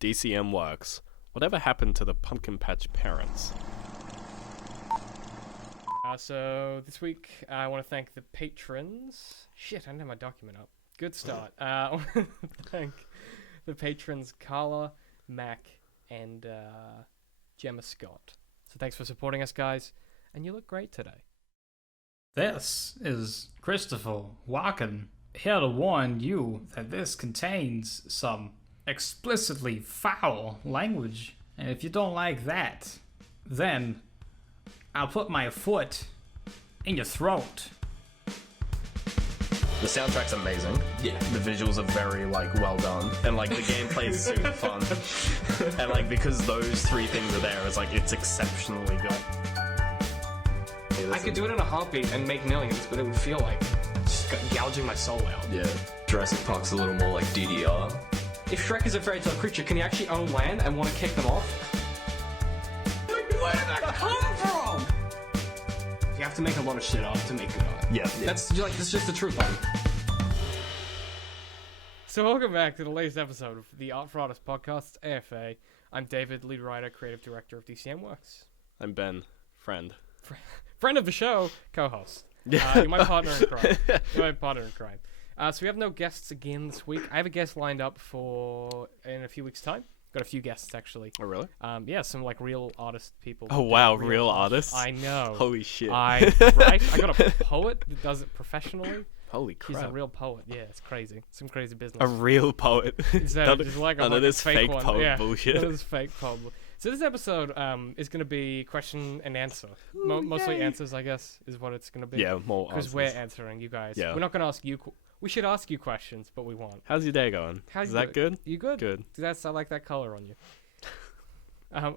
dcm.works. Whatever happened to the Pumpkin Patch parents? So this week I want to thank the patrons. Shit, I didn't have my document up. Good start. I want to thank the patrons Carla, Mac, and Gemma Scott. So thanks for supporting us, guys. And you look great today. This is Christopher Walken, here to warn you that this contains some explicitly foul language. And if you don't like that, then I'll put my foot in your throat. The soundtrack's amazing. Yeah. The visuals are very, well done. And, the gameplay is super fun. And, because those three things are there, it's exceptionally good. I could do it in a heartbeat and make millions, but it would feel like just gouging my soul out. Yeah. Jurassic Park's a little more like DDR. If Shrek is a fairy tale creature, can he actually own land and want to kick them off? Where did that come from? You have to make a lot of shit up to make good art. Yeah. That's just the truth, buddy. So welcome back to the latest episode of the Art for Artists podcast, AFA. I'm David, lead writer, creative director of dcm.works. I'm Ben, friend. Friend of the show, co-host. You're my partner in crime. So we have no guests again this week. I have a guest lined up in a few weeks' time. Got a few guests, actually. Oh, really? Yeah, some real artist people. Oh, wow, real artists? I know. Holy shit. I got a poet that does it professionally. Holy crap. He's a real poet. Yeah, it's crazy. Some crazy business. A real poet. Instead of just none of this fake one. poet bullshit. None of this fake poet. So this episode is going to be question and answer. Mostly answers, I guess, is what it's going to be. Yeah, more answers. Because we're answering you guys. Yeah. We're not going to ask you... We should ask you questions, but we won't. How's your day going? Is that good? You good? Good. I like that color on you.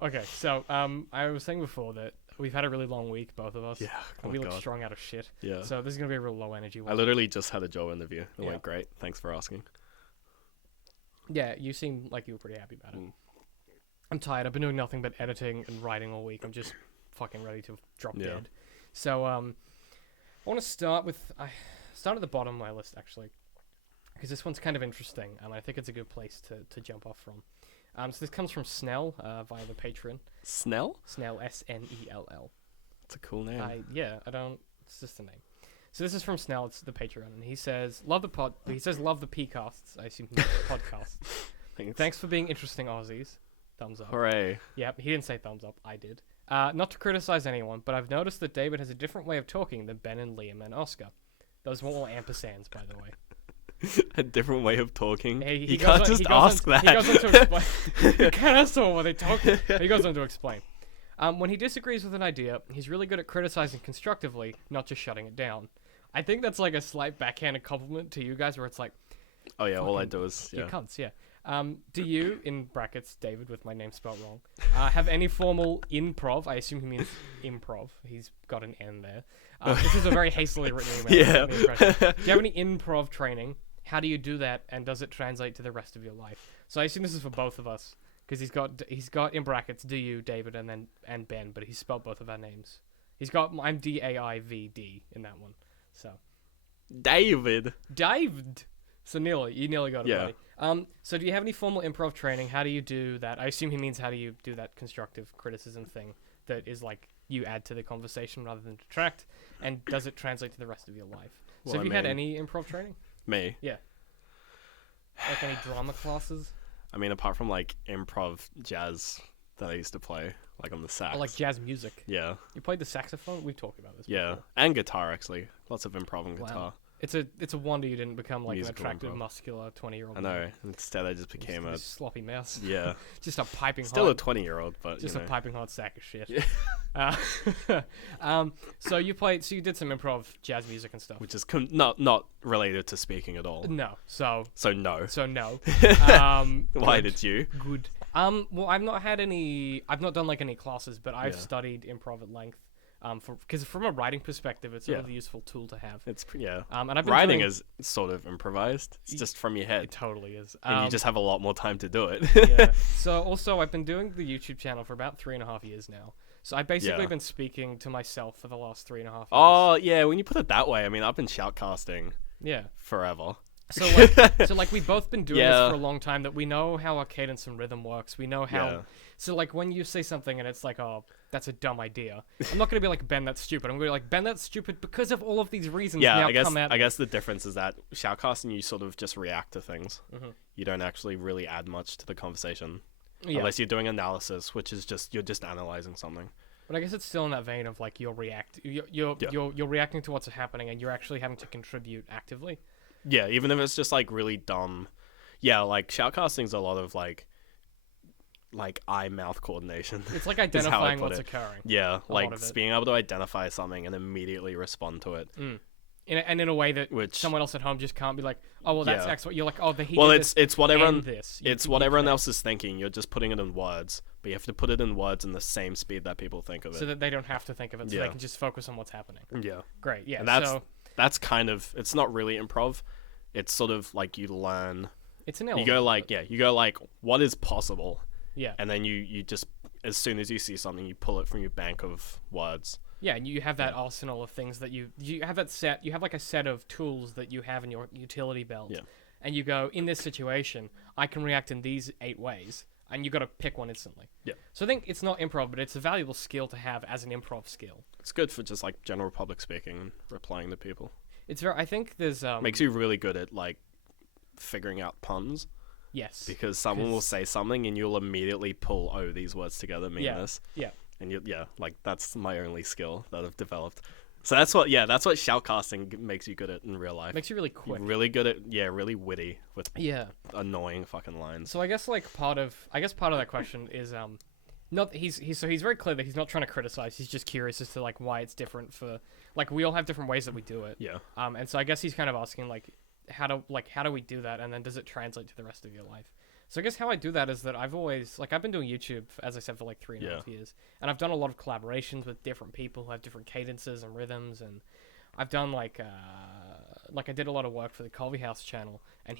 Okay, so I was saying before that we've had a really long week, both of us. Yeah, and we look strung out of shit. Yeah. So this is going to be a real low energy one. I literally just had a job interview. It went great. Thanks for asking. Yeah, you seem like you were pretty happy about it. I'm tired. I've been doing nothing but editing and writing all week. I'm just fucking ready to drop dead. So I want to start with... I start at the bottom of my list, actually, because this one's kind of interesting, and I think it's a good place to jump off from. So this comes from Snell via the Patreon. Snell? Snell, S-N-E-L-L. It's a cool name. It's just a name. So this is from Snell, it's the Patreon, and he says, love the PCasts, I assume he means podcasts. Thanks for being interesting, Aussies. Thumbs up. Hooray. Yep, he didn't say thumbs up, I did. Not to criticize anyone, but I've noticed that David has a different way of talking than Ben and Liam and Oscar. Those were all ampersands, by the way. A different way of talking? He you can't just ask that. He goes on to explain. You can't ask someone what they talk. He goes on to explain. When he disagrees with an idea, he's really good at criticizing constructively, not just shutting it down. I think that's like a slight backhanded compliment to you guys, where it's like, oh yeah, all I do is you cunts, yeah. Do you, in brackets, David, with my name spelled wrong, have any formal improv? I assume he means improv. He's got an N there. This is a very hastily written email. Yeah. Do you have any improv training? How do you do that, and does it translate to the rest of your life? So I assume this is for both of us, because he's got in brackets, do you, David, and Ben, but he's spelled both of our names. I'm D-A-I-V-D in that one. So David. So you nearly got it, buddy. So do you have any formal improv training? How do you do that? I assume he means how do you do that constructive criticism thing that is like you add to the conversation rather than detract, and does it translate to the rest of your life? So have you had any improv training? Me? Yeah. Like any drama classes? I mean, apart from improv jazz that I used to play, on the sax. Or like jazz music? Yeah. You played the saxophone? We've talked about this before. And guitar, actually. Lots of improv and guitar. Wow. It's a wonder you didn't become an Musical attractive, improv. muscular 20-year-old. I know. Instead, I just became a sloppy mess. Yeah. Just a piping Still hot. a 20-year-old, but just a piping hot sack of shit. Yeah. So you did some improv jazz music and stuff. Which is not related to speaking at all. No. So no. Why did you? Good. Well, I've not done any classes, but I've studied improv at length. Because from a writing perspective, it's a really useful tool to have. It's And I've been writing is sort of improvised. It's just from your head. It totally is. And you just have a lot more time to do it. Yeah. So also, I've been doing the YouTube channel for about 3.5 years now. So I've basically been speaking to myself for the last 3.5 years. Oh yeah, when you put it that way, I mean, I've been shoutcasting. Yeah. Forever. So like we've both been doing this Yeah. for a long time, that we know how our cadence and rhythm works. We know how. Yeah. So like when you say something and it's like, oh, that's a dumb idea. I'm not gonna be like, Ben, that's stupid. I'm gonna be like, Ben, that's stupid because of all of these reasons. Yeah, now I guess come at I me. guess the difference is that shoutcasting, you sort of just react to things. Mhm. You don't actually really add much to the conversation Yeah. unless you're doing analysis, which is just you're just analyzing something. But I guess it's still in that vein of like you're reacting to what's happening and you're actually having to contribute actively. Yeah, even if it's just like really dumb. Yeah, like shoutcasting's a lot of like eye mouth coordination. It's like is how I identifying put what's it. occurring. Yeah, lot like of it. being able to identify something and immediately respond to it. In a way that Which- someone else at home just can't be like, oh well, that's Yeah. X. You're like, oh, he Well, did it's this it's what everyone and this. You- it's you what everyone connect. else is thinking. You're just putting it in words, but you have to put it in words in the same speed that people think of it. So that they don't have to think of it, so they Yeah. can just focus on what's happening. Yeah. Great, yeah. And that's so that's kind of, it's not really improv. It's sort of like you learn. it's an You element. go of like, it. you go like, what is possible? Yeah, And then you just, as soon as you see something, you pull it from your bank of words. yeah, and you have that arsenal of things that you have that set. You have like a set of tools that you have in your utility belt. Yeah. And you go, in this situation, I can react in these 8 ways, and you got to pick one instantly. Yeah. So I think it's not improv, but it's a valuable skill to have as an improv skill. It's good for just like general public speaking and replying to people. It's very. I think there's Makes you really good at like figuring out puns, yes. because someone will 'Cause- say something and you'll immediately pull, oh, these words together mean Yeah. this. Yeah. And like that's my only skill that I've developed. So that's what shoutcasting makes you good at in real life. Makes you really quick. You're really good at, really witty with Yeah. annoying fucking lines. So I guess like part of that question is not he's very clear that he's not trying to criticize. He's just curious as to like why it's different for like we all have different ways that we do it. Yeah. And so I guess he's kind of asking like how do we do that, and then does it translate to the rest of your life? So I guess how I do that is that I've always I've been doing YouTube, as I said, for like 3.5 years, and I've done a lot of collaborations with different people who have different cadences and rhythms, and I've done like I did a lot of work for the Colby House channel, and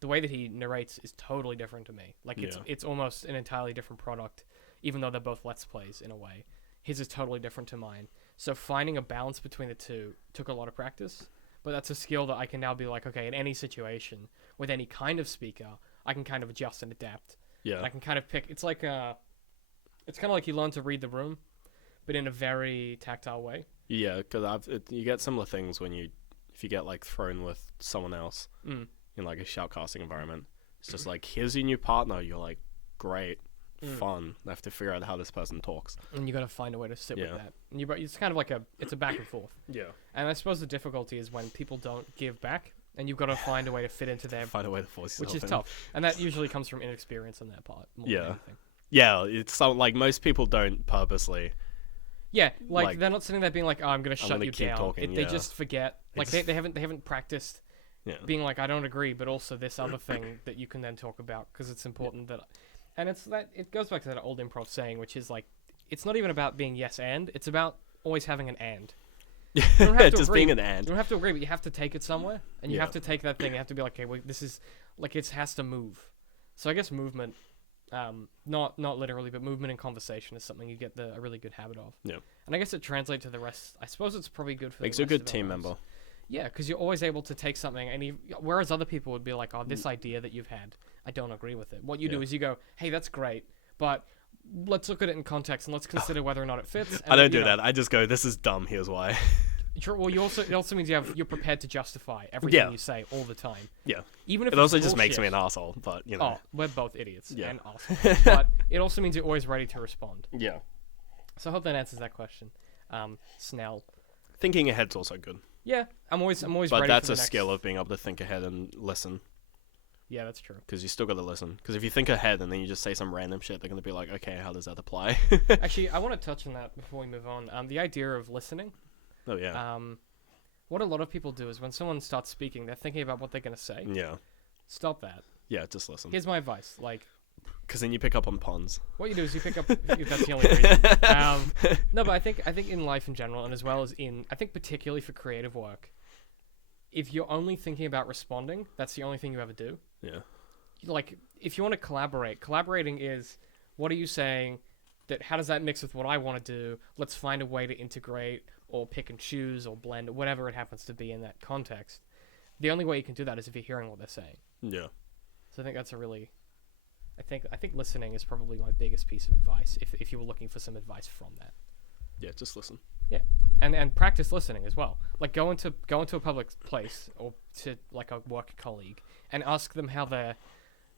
the way that he narrates is totally different to me. Like it's almost an entirely different product, even though they're both Let's Plays in a way. His is totally different to mine. So finding a balance between the two took a lot of practice, but that's a skill that I can now be like, okay, in any situation with any kind of speaker, I can kind of adjust and adapt. Yeah. I can kind of pick. It's like it's kind of like you learn to read the room, but in a very tactile way. Yeah, because you get similar things if you get like thrown with someone else in like a shoutcasting environment. It's just like, here's your new partner. You're like, great, fun. I have to figure out how this person talks. And you got to find a way to sit with Yeah. that. And it's kind of like it's a back and forth. Yeah. And I suppose the difficulty is when people don't give back, and you've got to find a way to fit into their, Find a way to force yourself which is in. tough. And that usually comes from inexperience on their part. More than Yeah. anything. Yeah, it's so, like most people don't purposely. Yeah, Like, they're not sitting there being like, "Oh, I'm gonna shut gonna you keep down." talking, They yeah. just forget. They Like just- they haven't practiced Yeah. being like, "I don't agree," but also this other thing that you can then talk about because it's important that. And it goes back to that old improv saying, which is like, it's not even about being yes and, it's about always having an and. You don't have to Just agree. being an You and. don't have to agree, but you have to take it somewhere, and you Yeah. have to take that thing. You have to be like, okay, well, this is like it has to move. So I guess movement, not literally, but movement and conversation is something you get a really good habit of. Yeah. And I guess it translates to the rest. I suppose it's probably good for. Makes the you a rest good of our team lives. member. Yeah, because you're always able to take something, and whereas other people would be like, "Oh, this idea that you've had, I don't agree with it." What you do Yeah. is you go, "Hey, that's great, but let's look at it in context and let's consider whether or not it fits." I don't do that. I just go, this is dumb. Here's why. Sure, well, it also means you're prepared to justify everything Yeah. you say all the time. Yeah. Even if It it's also just makes me bullshit. an asshole, but you know. Oh, we're both idiots Yeah. and assholes. But it also means you're always ready to respond. Yeah. So I hope that answers that question. Snell. Thinking ahead's also good. Yeah, I'm always But ready that's for a the next... skill of being able to think ahead and listen. Yeah, that's true. Because you still got to listen. Because if you think ahead and then you just say some random shit, they're going to be like, okay, how does that apply? Actually, I want to touch on that before we move on. The idea of listening. Oh, yeah. What a lot of people do is when someone starts speaking, they're thinking about what they're going to say. Yeah. Stop that. Yeah, just listen. Here's my advice. Like, Because then you pick up on puns. what you do is you pick up. That's the only reason. No, but I think in life in general, and as well as I think particularly for creative work, if you're only thinking about responding, that's the only thing you ever do. Yeah. Like, if you want to collaborating is, what are you saying? How does that mix with what I want to do? Let's find a way to integrate or pick and choose or blend or whatever it happens to be in that context. the only way you can do that is if you're hearing what they're saying. Yeah. So I think that's a really, I think listening is probably my biggest piece of advice. If you were looking for some advice from that. Yeah, just listen. Yeah, and practice listening as well. Like go into a public place or to like a work colleague and ask them how their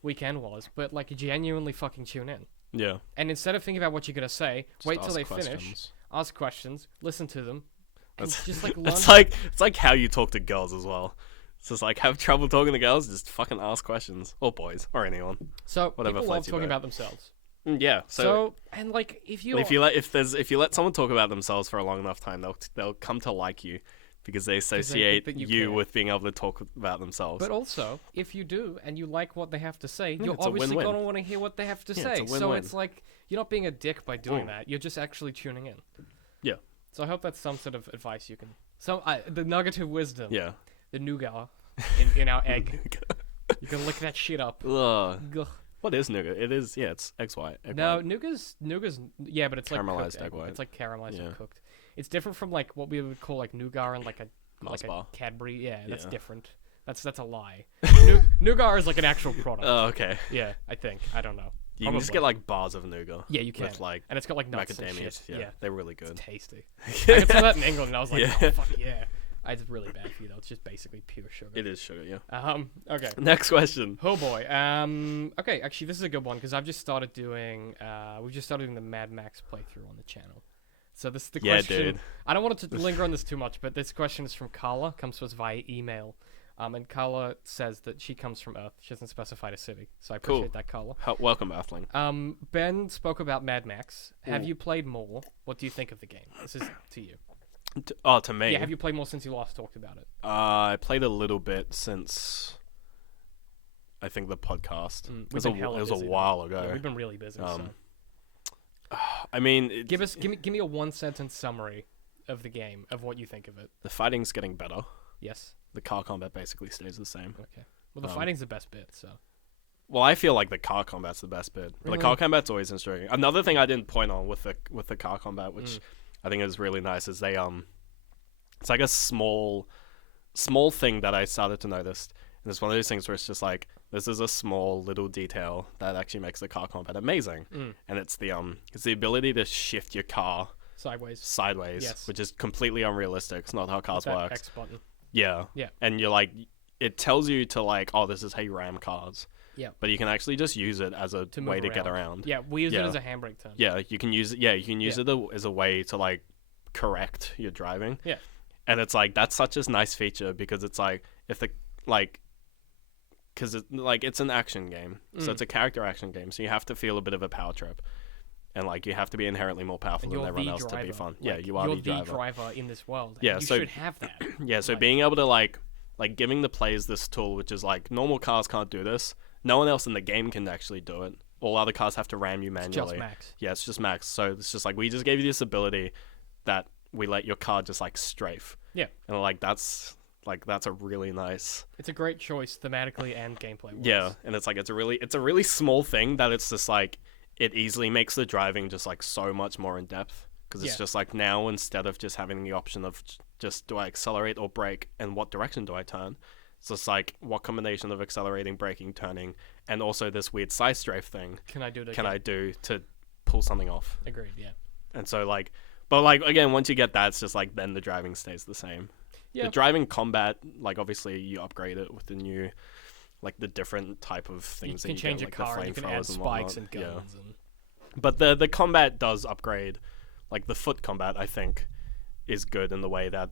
weekend was, but like genuinely fucking tune in. Yeah. And instead of thinking about what you're gonna say, Just wait till ask they questions. finish, ask questions, listen to them, and That's- just like learn. It's like how you talk to girls as well. It's just like have trouble talking to girls, just fucking ask questions, or boys, or anyone. So whatever people love floats your talking boat. about themselves. Yeah. So and like if you if you let someone talk about themselves for a long enough time, they'll come to like you because they associate that you you care. with being able to talk about themselves. But also, if you do and you like what they have to say, you're it's a obviously win-win. gonna want to hear what they have to Yeah, say. it's a So win-win. it's like you're not being a dick by doing that. You're just actually tuning in. Yeah. So I hope that's some sort of advice you can. The nugget of wisdom. Yeah. The nougat in our egg. You can lick that shit up. Ugh. Ugh. What is nougat? It is, yeah, it's egg white. No, nougat's yeah, but it's like Caramelized cooked egg white. It's like caramelized Yeah. and cooked. It's different from like what we would call like nougat and like a Mars bar. Cadbury. Yeah, that's Yeah. different. That's a lie. Nougat is like an actual product. Oh, okay. Yeah, I think. I don't know. You can just Probably. get like bars of nougat. Yeah, you can. With like And it's got like nuts and macadamias. shit. Yeah, they're really good. It's tasty. I saw that in England and I was like, Yeah. oh, fuck yeah. It's really bad for you though. It's just basically pure sugar. It is sugar, yeah. Okay. Next question. Oh boy. Okay, actually this is a good one because I've just started doing we've just started doing the Mad Max playthrough on the channel. So this is the Yeah, question. dude. I don't want to linger on this too much, but this question is from Carla, comes to us via email. And Carla says that she comes from Earth. She hasn't specified a city, so I appreciate Cool. that, Carla. Welcome, Earthling. Ben spoke about Mad Max. Have Ooh. you played more? What do you think of the game? This is to you. To me. Yeah, have you played more since you last talked about it? I played a little bit since I think the podcast. We've It was been hella a busy, though. while ago. Yeah, we've been really busy. So. I mean, Give me a one sentence summary of the game of what you think of it. the fighting's getting better. Yes. The car combat basically stays the same. Okay. Well, the fighting's the best bit. So. Well, I feel like the car combat's the best bit. But Really? the car combat's always interesting. Another thing I didn't point on with the car combat, which I think is really nice, is it's like a small thing that I started to notice. And it's one of those things where it's just like, this is a small little detail that actually makes the car combat amazing. And it's the ability to shift your car sideways, Yes. which is completely unrealistic. It's not how cars That work. X button. Yeah. Yeah. And you're like, it tells you to like, oh, this is how you ram cars. Yeah. But you can actually just use it as a To move way to get around. Yeah, we use it Yeah. as a handbrake turn. Yeah, you can use it. Yeah, you can use Yeah. it as a way to like correct your driving. Yeah. And it's like that's such a nice feature because it's like if the like because it's an action game, so it's a character action game, so you have to feel a bit of a power trip, and like you have to be inherently more powerful And than you're everyone the else driver. to be fun. Like, Yeah, you are you're the driver. in this world. Yeah, and you so- should have that. Yeah, so Like- being able to like giving the players this tool, which is like normal cars can't do this. No one else in the game can actually do it. All other cars have to ram you manually. Just Max. Yeah, it's just Max. So it's just like we just gave you this ability that we let your car just like strafe. Yeah. And that's a really nice. It's a great choice thematically and gameplay wise. Yeah, and it's like it's a really small thing that it's just like it easily makes the driving just like so much more in depth because it's Yeah. just like now instead of just having the option of just do I accelerate or brake and what direction do I turn, it's just like what combination of accelerating, braking, turning, and also this weird side strafe thing Can I do to can I do to pull something off? Agreed, yeah. And so like, but like again, once you get that, it's just like then the driving stays the same. Yeah. The driving combat, like obviously you upgrade it with the new, like the different type of You things can that change you your get, like car the and you can add flamethrowers spikes whatnot. and guns and But the combat does upgrade, like the foot combat. I think is good in the way that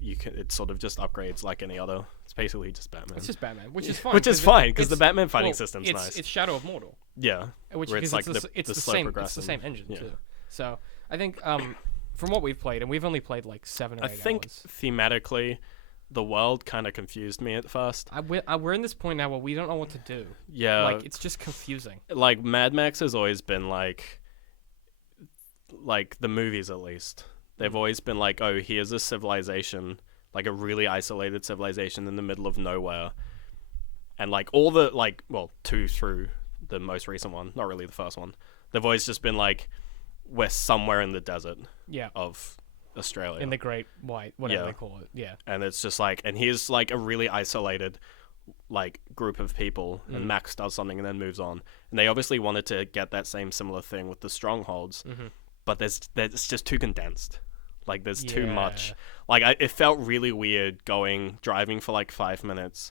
you can. It sort of just upgrades like any other. It's basically just Batman. it's just Batman, which is fine. Which is fine because the it's- Batman fighting well, system's it's, nice. It's Shadow of Mordor, Yeah, which where because it's like it's the the slow same it's the progressing. same engine Yeah. too. So I think from what we've played, and we've only played like 7 or 8 I think hours. thematically, the world kind of confused me at first. We're in this point now where we don't know what to do. Yeah, Like it's just confusing. like Mad Max has always been like the movies at least. They've always been like, oh, here's a civilization, like a really isolated civilization in the middle of nowhere. And like all the like, well, 2 through the most recent one, not really the first one. They've always just been like, we're somewhere in the desert Yeah. of Australia. In the Great White, whatever Yeah. they call it. Yeah. And it's just like, and here's like a really isolated like group of people, and Max does something and then moves on. And they obviously wanted to get that same similar thing with the strongholds, but it's just too condensed. Like there's too much. Like it felt really weird driving for like 5 minutes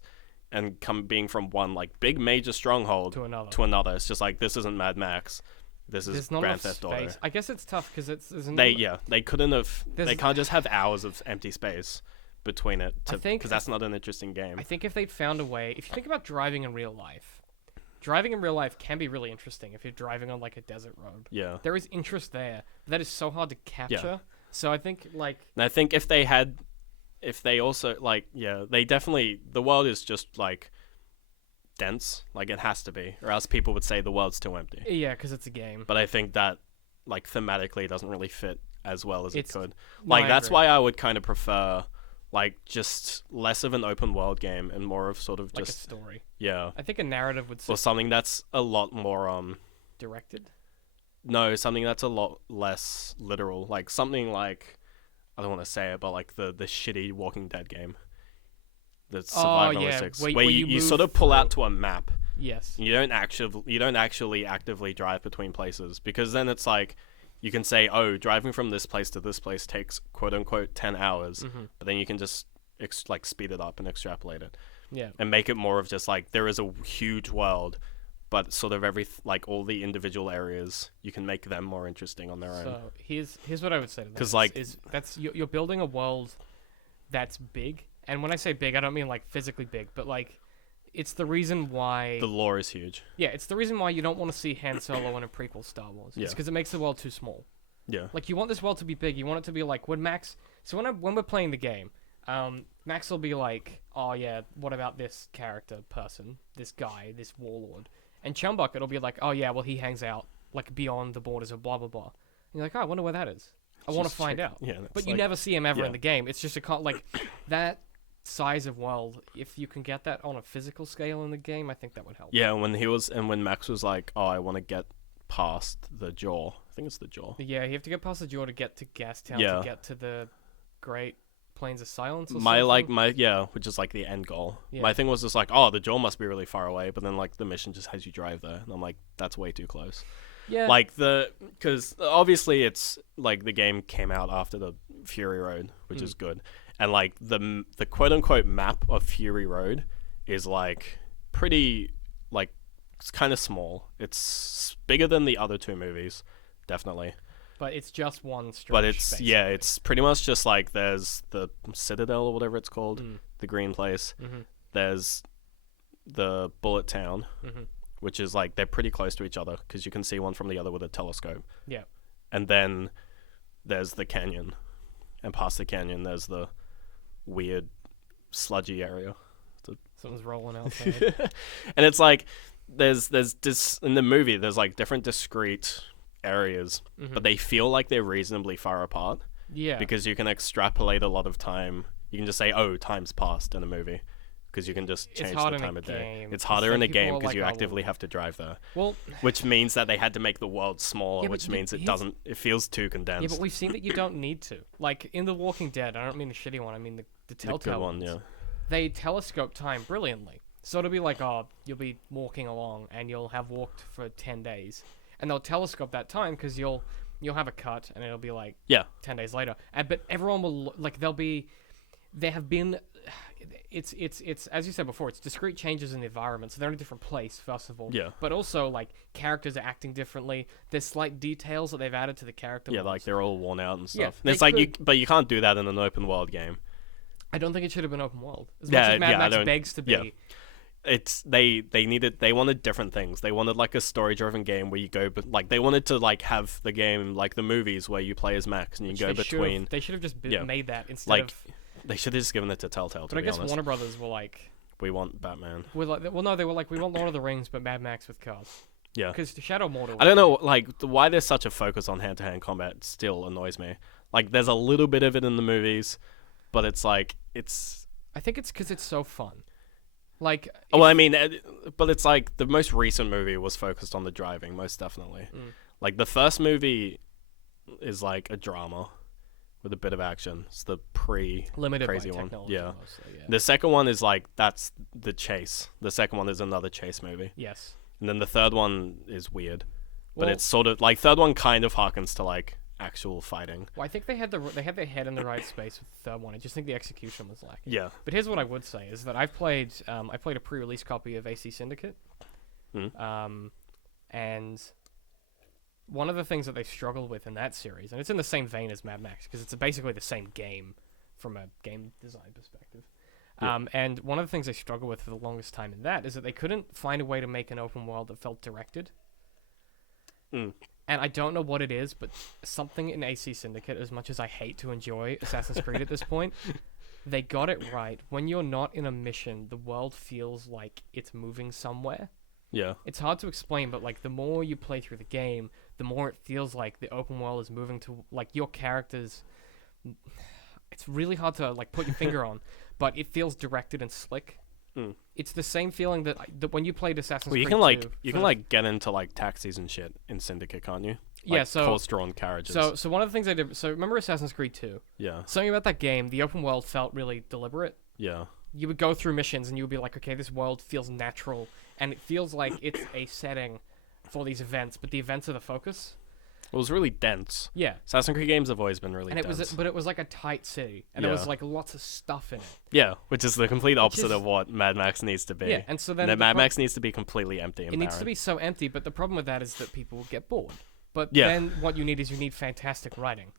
and being from one like big major stronghold To another. It's just like, this isn't Mad Max. This is There's not Grand enough Theft Auto. space. I guess it's tough because They couldn't have. They There's- can't just have hours of empty space between it. I think- Because that's not an interesting game. I think if they'd found a way, if you think about driving in real life can be really interesting if you're driving on like a desert road. Yeah. There is interest there, but that is so hard to capture. So I think like And I think if they also like, they definitely, the world is just like dense, like it has to be, or else people would say the world's too empty. yeah, because it's a game. But I think that like thematically doesn't really fit as well as it It's- could. no, Like I that's agree. why I would kind of prefer like just less of an open world game and more of sort of Like a just story. yeah, I think a narrative would or something that's a lot more directed. no, something that's a lot less literal, like something like, I don't want to say it, but like the shitty Walking Dead game, the Survivor yeah, 06, where where you you move sort of pull out through. to a map. Yes. You don't actually actively drive between places, because then it's like you can say, oh, driving from this place to this place takes quote unquote 10 hours, but then you can just like speed it up and extrapolate it Yeah. and make it more of just like, there is a huge world, but sort of like all the individual areas, you can make them more interesting on their own. So here's what I would say to that. 'Cause, like- is that's you're building a world that's big, and when I say big, I don't mean like physically big, but like it's the reason why. The lore is huge. Yeah, it's the reason why you don't want to see Han Solo in a prequel Star Wars. Yeah. It's because it makes the world too small. Yeah. Like you want this world to be big. You want it to be like when Max. So when we're playing the game, Max will be like, oh yeah, what about this character, person, this guy, this warlord, and Chumbucket will be like, oh yeah, well he hangs out like beyond the borders of blah blah blah. And you're like, oh, I wonder where that is. I want to Just find check- out. Yeah, that's But you like- never see him ever yeah. in the game. It's just like that size of world. If you can get that on a physical scale in the game, I think that would help. Yeah, when Max was like, oh, I want to get past the jaw. I think it's the jaw. Yeah, you have to get past the jaw to get to Gastown Yeah. to get to the Great Plains of Silence. Or Which is like the end goal. Yeah. My thing was just like, oh, the jaw must be really far away, but then like the mission just has you drive there, and I'm like, that's way too close. yeah, Like because obviously it's like the game came out after the Fury Road, which is good, and like the quote unquote map of Fury Road is like pretty, like it's kind of small. It's bigger than the other two movies, definitely. but it's just one stretch. But it's basically. it's pretty much just like there's the Citadel or whatever it's called, the green place. There's the Bullet Town, which is like they're pretty close to each other because you can see one from the other with a telescope. Yeah. And then there's the canyon, and past the canyon there's the weird sludgy area. Something's rolling outside. And it's like there's this in the movie there's like different discrete areas, but they feel like they're reasonably far apart. Yeah. Because you can extrapolate a lot of time. You can just say, oh, time's passed in a movie. Because you can just change the hard in a time of day. game, It's 'cause harder some in a people game are because like, you "Oh, actively have to drive there. well, Which means that they had to make the world smaller, Yeah, but which means here's- it feels too condensed. yeah, but we've seen that you don't need to. Like in The Walking Dead, I don't mean the shitty one. I mean the the Telltale good one, ones. yeah. They telescope time brilliantly. So it'll be like, oh, you'll be walking along and you'll have walked for 10 days, and they'll telescope that time because you'll have a cut and it'll be like Yeah. 10 days later. But everyone will like there have been. It's as you said before. It's discrete changes in the environment, so they're in a different place first of all. Yeah. But also like characters are acting differently. There's slight details that they've added to the character. Yeah, models. like they're all worn out and Yeah, stuff. And they it's like could- but you can't do that in an open world game. I don't think it should have been open world. As Yeah, much as Mad yeah, I Max don't- begs to be. yeah. It's they wanted different things. They wanted like a story driven game where you go, but like they wanted to like have the game like the movies where you play as Max and you go between. They should have just Yeah. made that instead Like, of. They should have just given it to Telltale. To But I be guess honest, Warner Brothers were like, we want Batman. well, no, they were like, we want Lord of the Rings, but Mad Max with cars. Yeah. Because Shadow Mortal. I don't know, like why there's such a focus on hand-to-hand combat still annoys me. Like there's a little bit of it in the movies, but it's like it's. I think it's because it's so fun. Like. Well, I mean, but it's like the most recent movie was focused on the driving, most definitely. Like the first movie is like a drama, with a bit of action. It's the Limited by crazy one. technology Yeah. mostly, yeah. The second one is like that's the chase. The second one is another chase movie, Yes. and then the third one is weird, but Well- it's sort of like third one kind of harkens to like actual fighting. Well, I think they had their head in the right space with the third one. I just think the execution was lacking. Yeah. But here's what I would say is that I played a pre-release copy of AC Syndicate. And one of the things that they struggled with in that series, and it's in the same vein as Mad Max, because it's basically the same game from a game design perspective. And one of the things they struggled with for the longest time in that is that they couldn't find a way to make an open world that felt directed. And I don't know what it is, but something in AC Syndicate, as much as I hate to enjoy Assassin's Creed at this point, they got it right. When you're not in a mission, the world feels like it's moving somewhere. Yeah. It's hard to explain, but like the more you play through the game, the more it feels like the open world is moving to like your characters. It's really hard to like put your finger on, but it feels directed and slick. It's the same feeling that when you played Assassin's Creed. You can get into like taxis and shit in Syndicate, can't you? Yeah, so horse-drawn carriages. So one of the things I did. So remember Assassin's Creed 2? Yeah. Something about that game, the open world felt really deliberate. Yeah. You would go through missions and you would be like, okay, this world feels natural, and it feels like it's a setting for these events, but the events are the focus. It was really dense. Yeah. Assassin's Creed games have always been really And dense. it was like a tight city, and there was like lots of stuff in it. Yeah, which is the complete opposite is- of what Mad Max needs to be. Yeah, and so then the the Mad Max needs to be completely empty and It needs barren. to be so empty, but the problem with that is that people will get bored. But Yeah. then what you need is fantastic writing.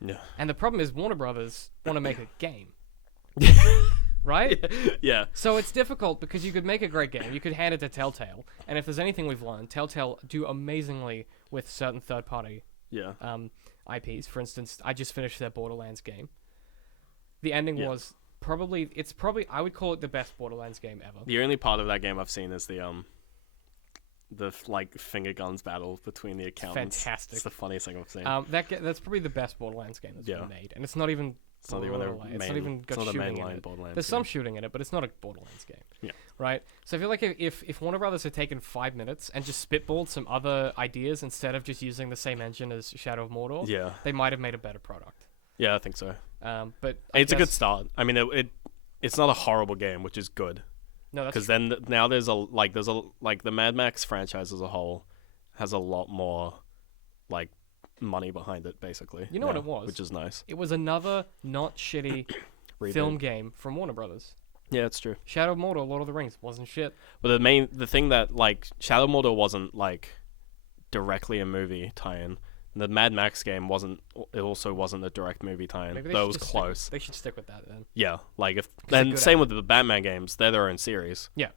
Yeah. And the problem is Warner Brothers want to make a game. Right? Yeah. So it's difficult because you could make a great game. You could hand it to Telltale. And if there's anything we've learned, Telltale do amazingly with certain third-party Yeah. IPs. For instance, I just finished their Borderlands game. The ending Yeah. was I would call it the best Borderlands game ever. The only part of that game I've seen is the like finger guns battle between the accountants. Fantastic. It's the funniest thing I've seen. That's probably the best Borderlands game that's been made. And it's not even it's not even it's not even got a shooting in mainline it. Borderlands. There's some shooting in it, but it's not a Borderlands game. Yeah. Right? So I feel like if Warner Brothers had taken 5 minutes and just spitballed some other ideas instead of just using the same engine as Shadow of Mordor, Yeah. they might have made a better product. Yeah, I think so. But It's a good start. I mean, it's not a horrible game, which is good. No, that's Because then now there's the Mad Max franchise as a whole has a lot more like money behind it, basically. You know what now, it was? which is nice. It was another not shitty Reboot. film game from Warner Brothers. Yeah, it's true. Shadow of Mordor, Lord of the Rings wasn't shit. But the thing that like Shadow of Mordor wasn't like directly a movie tie-in. The Mad Max game wasn't. It also wasn't a direct movie tie-in. Maybe they Though it should was just close. They should stick with that then. Yeah, like if they're then good same at with the Batman games. They're their own series. Yeah.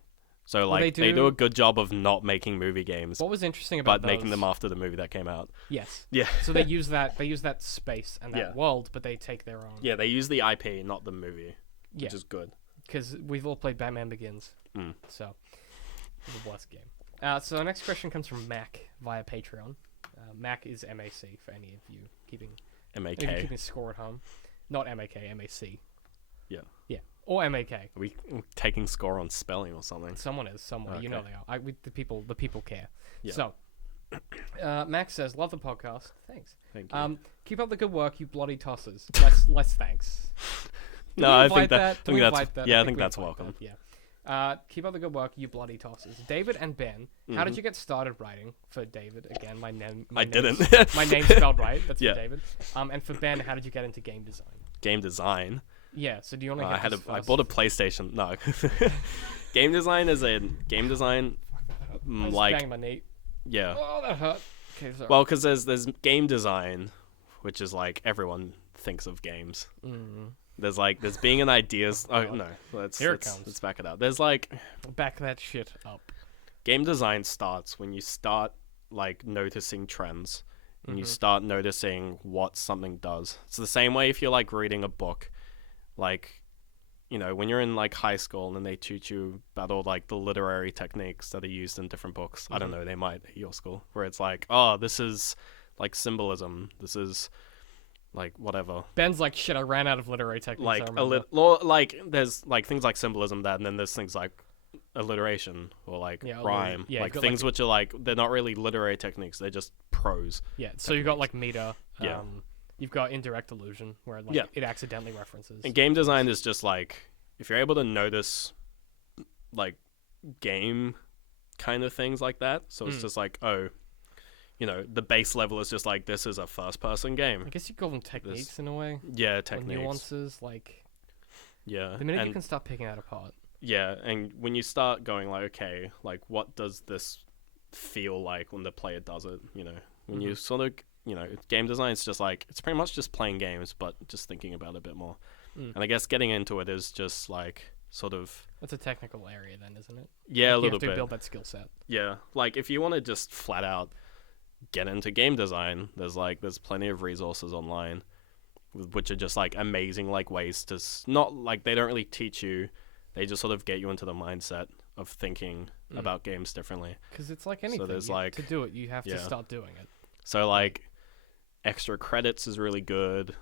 So Well, like they they do do- a good job of not making movie games, What was interesting about but making those- them after the movie that came out. Yes. Yeah. So they use that space and that Yeah. world, but they take their own. Yeah, they use the IP, not the movie, Yeah. which is good. Because we've all played Batman Begins. So the worst game. So the next question comes from Mac via Patreon. Mac is MAC for any of you keeping MAK. score at home. Not MAK, MAC. Yeah. Yeah. Or MAK. Are we taking score on spelling or something? Someone is somewhere. You know Okay. they are. The people care. Yeah. So Max says, "Love the podcast. Thanks. Thank you. Keep up the good work, you bloody tossers." Less thanks. Do No, we I invite think that. Do I we think invite that's. that? Yeah, I think think we that's invite welcome. that, Yeah. Keep up the good work, you bloody tossers. David and Ben, how did you get started writing? For David, again, my name. I didn't. My name's spelled right. That's Yeah. for David. And for Ben, how did you get into game design? Game design. Yeah. So do you want to? I bought a PlayStation. No. Game design is a game design. Like bang my knee. yeah. Oh, that hurt. Okay, sorry. Well, because there's game design, which is like everyone thinks of games. There's being an ideas. Oh no, let's back it up. There's like Back that shit up. game design starts when you start like noticing trends and you start noticing what something does. It's the same way if you're like reading a book, like when you're in like high school and they teach you about all like the literary techniques that are used in different books. I don't know, they might at your school, where it's like, oh, this is like symbolism. This is like whatever. Ben's like, shit, I ran out of literary techniques. Like there's like things like symbolism that, and then there's things like alliteration or like rhyme, yeah, like you've got, things which are like they're not really literary techniques. They're just prose. Yeah. So you got like meter. Yeah. You've got indirect illusion, where like it accidentally references. And game design is just like, if you're able to notice like game kind of things like that, so it's just like, oh, you know, the base level is just like, this is a first person game. I guess you call them techniques in a way. Yeah, Or techniques. nuances, like Yeah. the minute you can start picking that apart. Yeah, and when you start going like, okay, like what does this feel like when the player does it, you know, when you sort of, you know, game design is just like, it's pretty much just playing games, but just thinking about it a bit more. And I guess getting into it is just like sort of... That's a technical area then, isn't it? Yeah, like a little you have to bit. build that skill set. Yeah, like if you want to just flat out get into game design, there's plenty of resources online, which are just like amazing like ways to not like, they don't really teach you, they just sort of get you into the mindset of thinking about games differently. Because it's like anything. So there's to do it, you have to start doing it. So like extra credits is really good.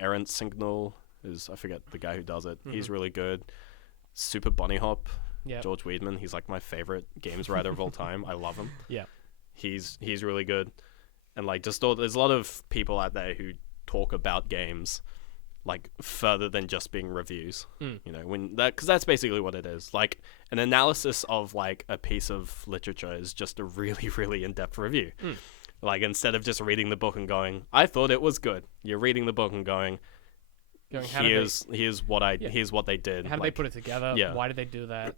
Errant Signal is, I forget the guy who does it. He's really good. Super Bunny Hop, George Weidman, he's like my favorite games writer of all time. I love him. Yeah. He's really good. And like just there's a lot of people out there who talk about games like further than just being reviews. You know, because that's basically what it is. Like an analysis of like a piece of literature is just a really, really in-depth review. Like instead of just reading the book and going, I thought it was good. You're reading the book and going, here's what they did. How did they put it together? Yeah. Why did they do that?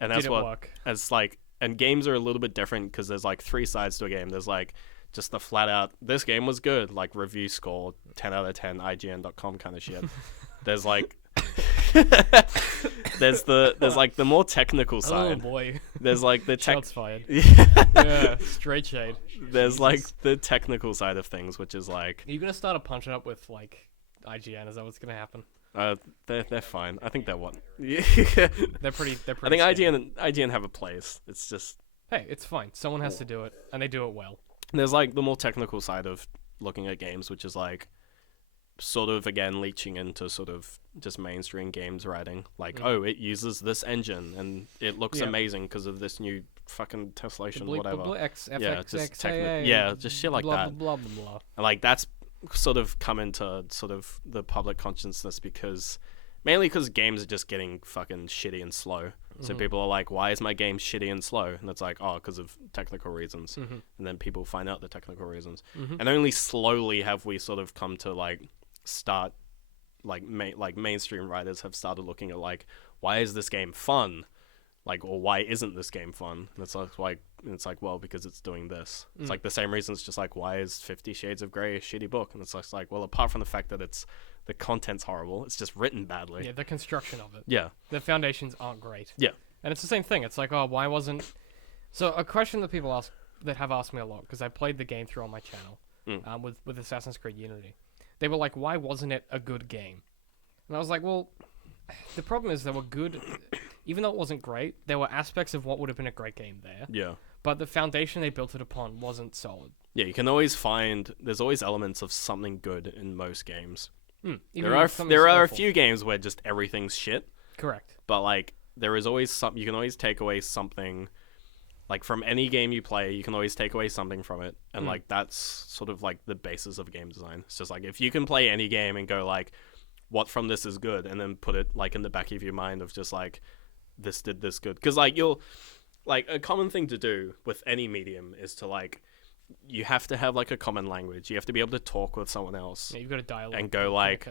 And that's did it what work? As like, and games are a little bit different because there's like 3 sides to a game. There's like just the flat out, this game was good, like review score 10 out of 10 IGN.com kind of shit. There's like there's like the more technical side. Oh boy. There's like the Shots fired. Yeah, straight shade. There's like the technical side of things, which is like, Are you gonna start a punch up with like IGN? Is that what's gonna happen? they're fine. I think they're what. They're pretty. I think IGN have a place. It's just, hey, it's fine. Someone has to do it, and they do it well. there's like the more technical side of looking at games, which is like sort of again leeching into sort of just mainstream games writing. Like, oh, it uses this engine and it looks amazing because of this new fucking tessellation, whatever. Just shit like that. Blah blah blah. And like that's sort of come into sort of the public consciousness mainly because games are just getting fucking shitty and slow. So people are like, why is my game shitty and slow? And it's like, oh, because of technical reasons. And then people find out the technical reasons. And only slowly have we sort of come to like start like mainstream writers have started looking at like, why is this game fun? Like, or why isn't this game fun? And it's like, well, because it's doing this. It's like the same reason. It's just like, why is 50 Shades of Grey a shitty book? And it's just like, well, apart from the fact that the content's horrible, it's just written badly. Yeah, the construction of it. Yeah. The foundations aren't great. Yeah. And it's the same thing. It's like, oh, why wasn't... So a question that people have asked me a lot, because I played the game through on my channel with Assassin's Creed Unity. They were like, why wasn't it a good game? And I was like, well, the problem is they were good... Even though it wasn't great, there were aspects of what would have been a great game there. Yeah. But the foundation they built it upon wasn't solid. Yeah, you can always there's always elements of something good in most games. There are a few games where just everything's shit. Correct. But like there is always you can always take away something, like from any game you play, you can always take away something from it. And like that's sort of like the basis of game design. It's just like if you can play any game and go like, what from this is good, and then put it like in the back of your mind of just like, this did this good. Because like a common thing to do with any medium is to like, you have to have like a common language. You have to be able to talk with someone else. Yeah, you've got a dialogue. And go like,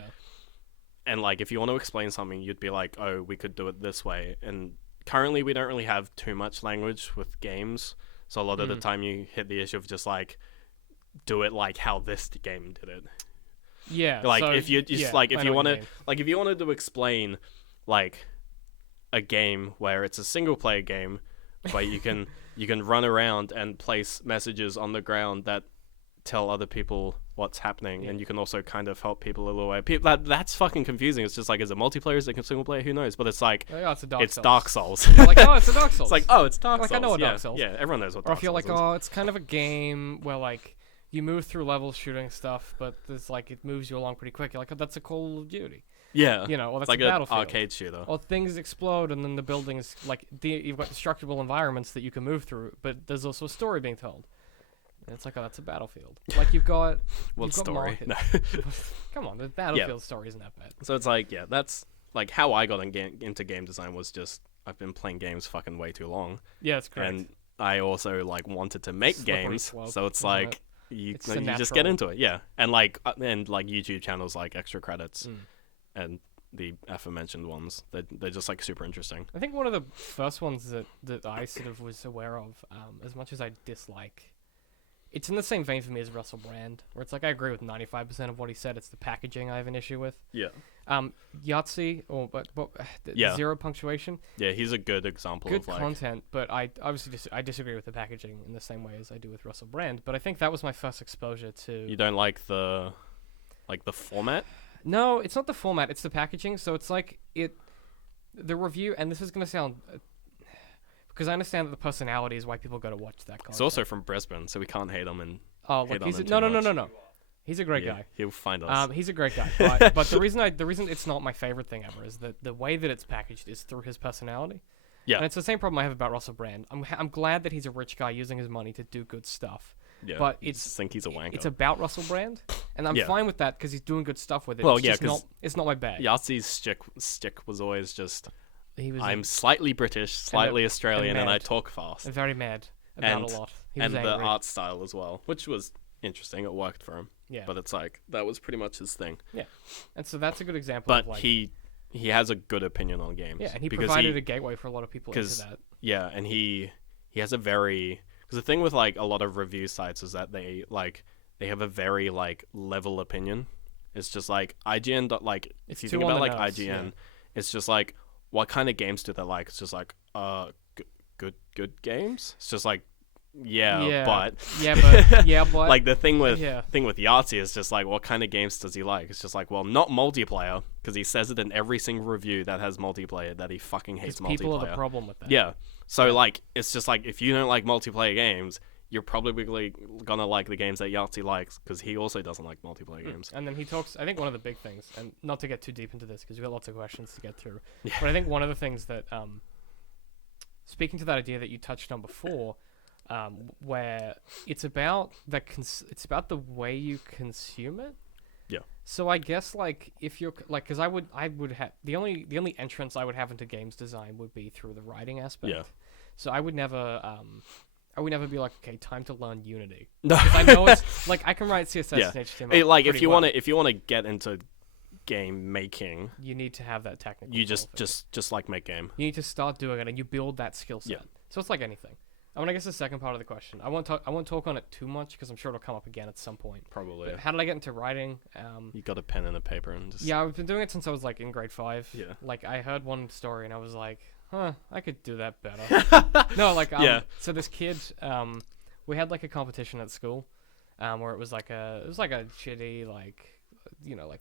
and like if you want to explain something, you'd be like, oh, we could do it this way. And currently we don't really have too much language with games. So a lot of the time you hit the issue of just like, do it like how this game did it. Yeah. Like so, if you just like, if you want to explain like a game where it's a single player game where you can run around and place messages on the ground that tell other people what's happening, and you can also kind of help people a little way. That's fucking confusing. It's just like, is it multiplayer? Is it single player? Who knows? But it's like, oh, it's Dark Souls. Like, oh, it's a Dark Souls. It's like, oh, it's Dark Souls. Like, I know what Dark Souls. Yeah, everyone knows what Or Dark if you're Souls like, is. oh, it's kind of a game where like you move through levels shooting stuff, but there's like it moves you along pretty quick. You're like, oh, that's a Call of Duty. Yeah, you know, or that's like a Battlefield. Arcade shooter. Or things explode, and then the buildings you've got destructible environments that you can move through, but there's also a story being told. And it's like, oh, that's a Battlefield. Like you've got What you've got story? market- No. Come on, the Battlefield story isn't that bad. So it's like, yeah, that's like how I got into game design was just I've been playing games fucking way too long, Yeah, that's correct. and I also like wanted to make Slippery games, slope, so it's isn't like it? you It's the just get natural- into it, yeah, and like YouTube channels like Extra Credits and the aforementioned ones, they're just like super interesting. I think one of the first ones that I sort of was aware of, as much as I dislike, it's in the same vein for me as Russell Brand, where it's like I agree with 95% of what he said. It's the packaging I have an issue with. Yeah, Yahtzee, or Yeah. zero punctuation, yeah, he's a good example good of like content, but I obviously I disagree with the packaging in the same way as I do with Russell Brand. But I think that was my first exposure to. you don't like the format. No, it's not the format, it's the packaging. So it's like the review, and this is going to sound, because I understand that the personality is why people go to watch that content. He's also from Brisbane, so we can't hate him and oh, hate look, on he's him no, too no, no, much. no, no. He's a great guy. He'll find us. He's a great guy. But the reason it's not my favorite thing ever is that the way that it's packaged is through his personality. Yeah. And it's the same problem I have about Russell Brand. I'm glad that he's a rich guy using his money to do good stuff. Yeah, But you it's just think he's a wanker. It's about Russell Brand, and I'm Yeah. fine with that because he's doing good stuff with it. Well, it's yeah, just 'cause it's not my bag. Yahtzee's stick was always just He was I'm slightly British, slightly Australian, and I mad. talk fast. very mad about And- a lot. He And was the angry. art style as well, which was interesting. It worked for him. Yeah. But it's like that was pretty much his thing. And so that's a good example But of like he has a good opinion on games. yeah, and he because provided a gateway for a lot of people into 'cause- that. Yeah, and he has a very because the thing with like a lot of review sites is that they have a very like level opinion. It's just like IGN like It's if you too think on about the like nose, IGN, yeah. it's just like what kind of games do they like? It's just like good games. It's just like but like the thing with Yahtzee is just like what kind of games does he like? It's just like well not multiplayer because he says it in every single review that has multiplayer that he fucking hates multiplayer. People are the problem with that. Yeah. So like it's just like if you don't like multiplayer games, you're probably gonna like the games that Yahtzee likes because he also doesn't like multiplayer games. And then he talks. I think one of the big things, and not to get too deep into this because we've got lots of questions to get through. But I think one of the things that, speaking to that idea that you touched on before, where it's about it's about the way you consume it. Yeah. So I guess like if you're like, because I would have the only entrance I would have into games design would be through the writing aspect. Yeah. So I would never be like, okay, time to learn Unity. No. 'Cause I know it's like I can write CSS Yeah. and HTML. Like if pretty you well. want to get into game making, You need to have that technical. you just qualification. like make game. You need to start doing it, and you build that skill set. Yeah. So it's like anything. I mean, I guess the second part of the question. I won't talk on it too much because I'm sure it'll come up again at some point. Probably. But how did I get into writing? You got a pen and a paper and just Yeah, I've been doing it since I was like in grade 5. Yeah. Like I heard one story and I was like, I could do that better. No, like Yeah. So this kid, we had like a competition at school, where it was like a shitty like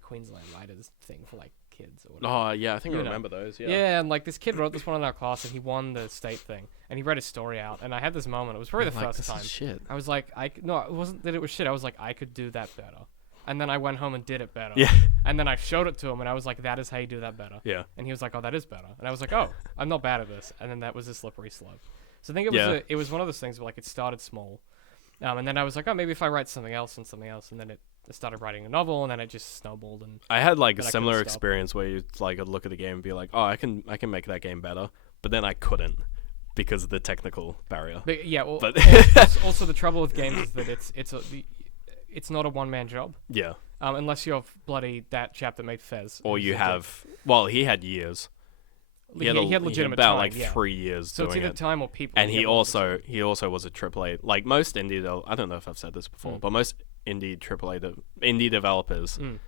Queensland Writers thing for like kids or whatever. Oh yeah, I think I You know. remember those. Yeah. Yeah, and like this kid wrote this one in our class, and he won the state thing, and he read his story out, and I had this moment. It was probably the Like, first this is time. shit. I was like, no, it wasn't that it was shit. I was like, I could do that better, and then I went home and did it better. Yeah. And then I showed it to him, and I was like, that is how you do that better. Yeah. And he was like, oh, that is better. And I was like, oh, I'm not bad at this. And then that was a slippery slope. So I think it was one of those things where like it started small, and then I was like, oh, maybe if I write something else, and then I started writing a novel, and then it just snowballed. And I had like a Then I couldn't similar stop. experience where you like would look at the game and be like, oh, I can make that game better, but then I couldn't because of the technical barrier. but yeah, well, But- also the trouble with games is that it's not a one-man job. Yeah. Unless you're bloody that chap that made Fez. Or who's you a have he had years. he had legitimate about time, like yeah. 3 years So it's doing either it. time or people. And who he get all the also was a AAA. Like most indie, I don't know if I've said this before, Mm. but most indie indie developers Mm.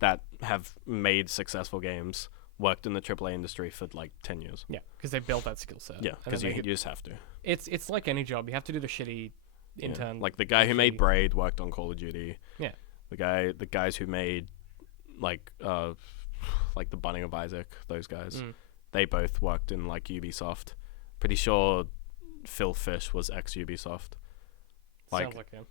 that have made successul games worked in the AAA industry for like 10 years. Yeah, because they built that skill set. Yeah, And because then you they just have to. it's like any job. You have to do the shitty Yeah. intern. Like the guy who made shitty- Braid worked on Call of Duty. Yeah. The guys who made like the Binding of Isaac, those guys, Mm. they both worked in like Ubisoft. Pretty sure Phil Fish was ex Ubisoft. Sounds like him.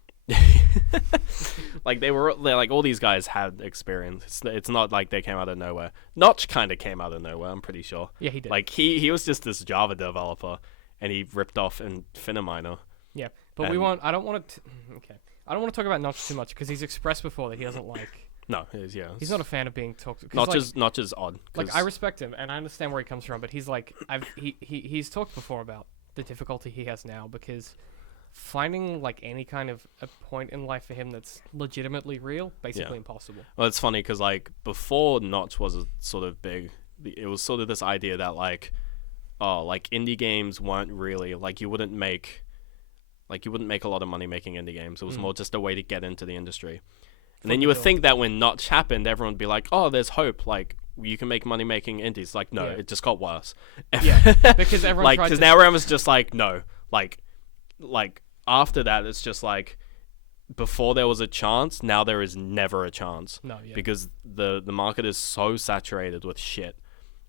Like they're like all these guys had experience. It's not like they came out of nowhere. Notch kind of came out of nowhere, I'm pretty sure. Yeah, he did. Like he was just this Java developer and he ripped off Infiniminer. Yeah, But And- I don't want to. Okay. I don't want to talk about Notch too much because he's expressed before that he doesn't like. No, it is, yeah. He's not a fan of being talked to. Not just odd. Like 'cause- I respect him and I understand where he comes from, but he's like he's talked before about the difficulty he has now because finding like any kind of a point in life for him that's legitimately real, basically impossible. Well, it's funny because like before Notch was a sort of big, it was sort of this idea that like, oh, like indie games weren't really like you wouldn't make a lot of money making indie games. It was more just a way to get into the industry. And then you would think that when Notch happened, everyone would be like, oh, there's hope. Like, you can make money making indies. Like, no, it just got worse. Yeah, because everyone like, tried because to... now everyone's just like, no. Like, after that, it's just like, before there was a chance, now there is never a chance. No, yeah. Because the market is so saturated with shit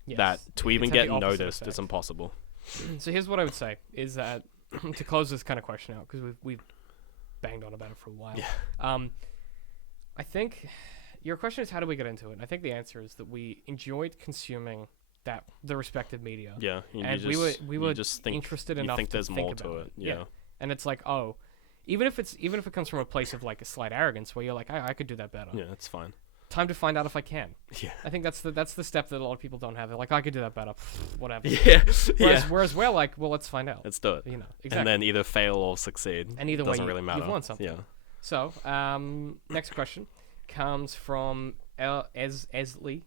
Yes. that to even It's had get the opposite noticed is effect. impossible. So here's what I would say is that to close this kind of question out because we've banged on about it for a while. Yeah. I think your question is how do we get into it? And I think the answer is that we enjoyed consuming the respective media. Yeah. And you we were just think, interested you enough think to there's think more about to it. Yeah. And it's like, oh, even if it comes from a place of like a slight arrogance where you're like, I could do that better. Yeah, it's fine. Time to find out if I can. Yeah. I think that's the step that a lot of people don't have. They're like, I could do that better. Whatever. Yeah. Whereas we're like, well, let's find out. Let's do it. You know, exactly. And then either fail or succeed. And either way, doesn't really matter. you've won something. Yeah. So, next question comes from Esley.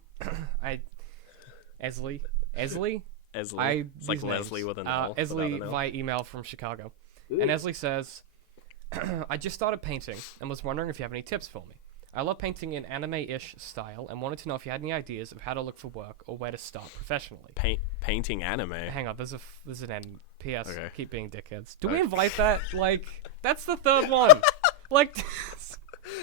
Esley. Esley. It's like these Leslie names. with an L. without Esley an L. via email from Chicago. And Esley says, I just started painting and was wondering if you have any tips for me. I love painting in anime-ish style and wanted to know if you had any ideas of how to look for work or where to start professionally. Painting anime. Hang on, there's an end. P.S. Okay. Keep being dickheads. Do we Okay. invite that? Like, that's the third one. Like,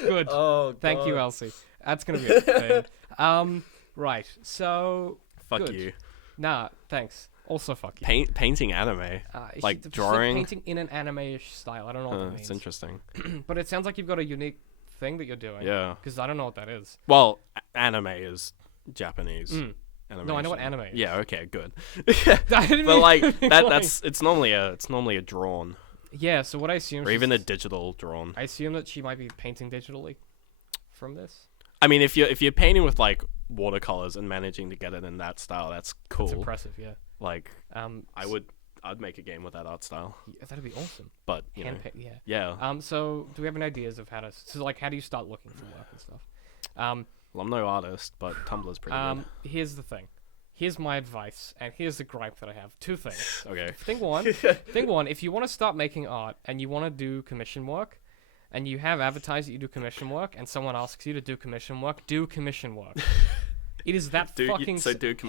good. Oh, Thank you, Elsie. That's gonna be a thing. Right. So. Fuck good. you. Nah. Thanks. Also, fuck you. Painting anime. Like she said drawing. painting in an anime-ish style. I don't know what that It's means. interesting. But it sounds like you've got a unique thing that you're doing. Yeah. Because I don't know what that is. Well, anime is Japanese. No, I know what animation. anime is. Yeah. Okay. Good. I didn't But mean- like that's it's normally a drawn Yeah. So what I assume. or even a digital drawn. I assume that she might be painting digitally from this. I mean, if you're painting with like watercolors and managing to get it in that style, that's cool. It's impressive. Yeah. Like I'd make a game with that art style. Yeah, that'd be awesome. But you know, Hand paint. Yeah. yeah. So do we have any ideas of how to? So like, how do you start looking for work and stuff? Well, I'm no artist, but Tumblr's pretty good. Here's the thing. Here's my advice, and here's the gripe that I have. Two things. Okay. Thing one, if you want to start making art and you want to do commission work, and you have advertised that you do commission work, and someone asks you to do commission work. It is that fucking.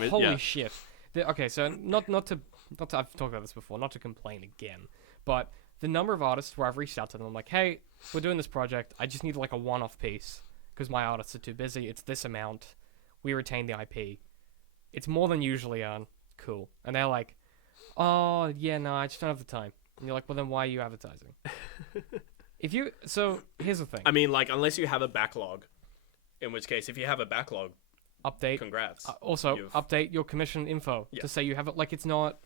Holy yeah. shit. Okay, so not to I've talked about this before. Not to complain again, but the number of artists where I've reached out to them, I'm like, hey, we're doing this project. I just need like a one-off piece because my artists are too busy. It's this amount. We retain the IP. It's more than usually on. Cool. And they're like, oh, yeah, no, I just don't have the time. And you're like, well, then why are you advertising? So, here's the thing. I mean, like, unless you have a backlog, in which case, if you have a backlog, Update. congrats. Also, update your commission info to say you have it. Like, it's not...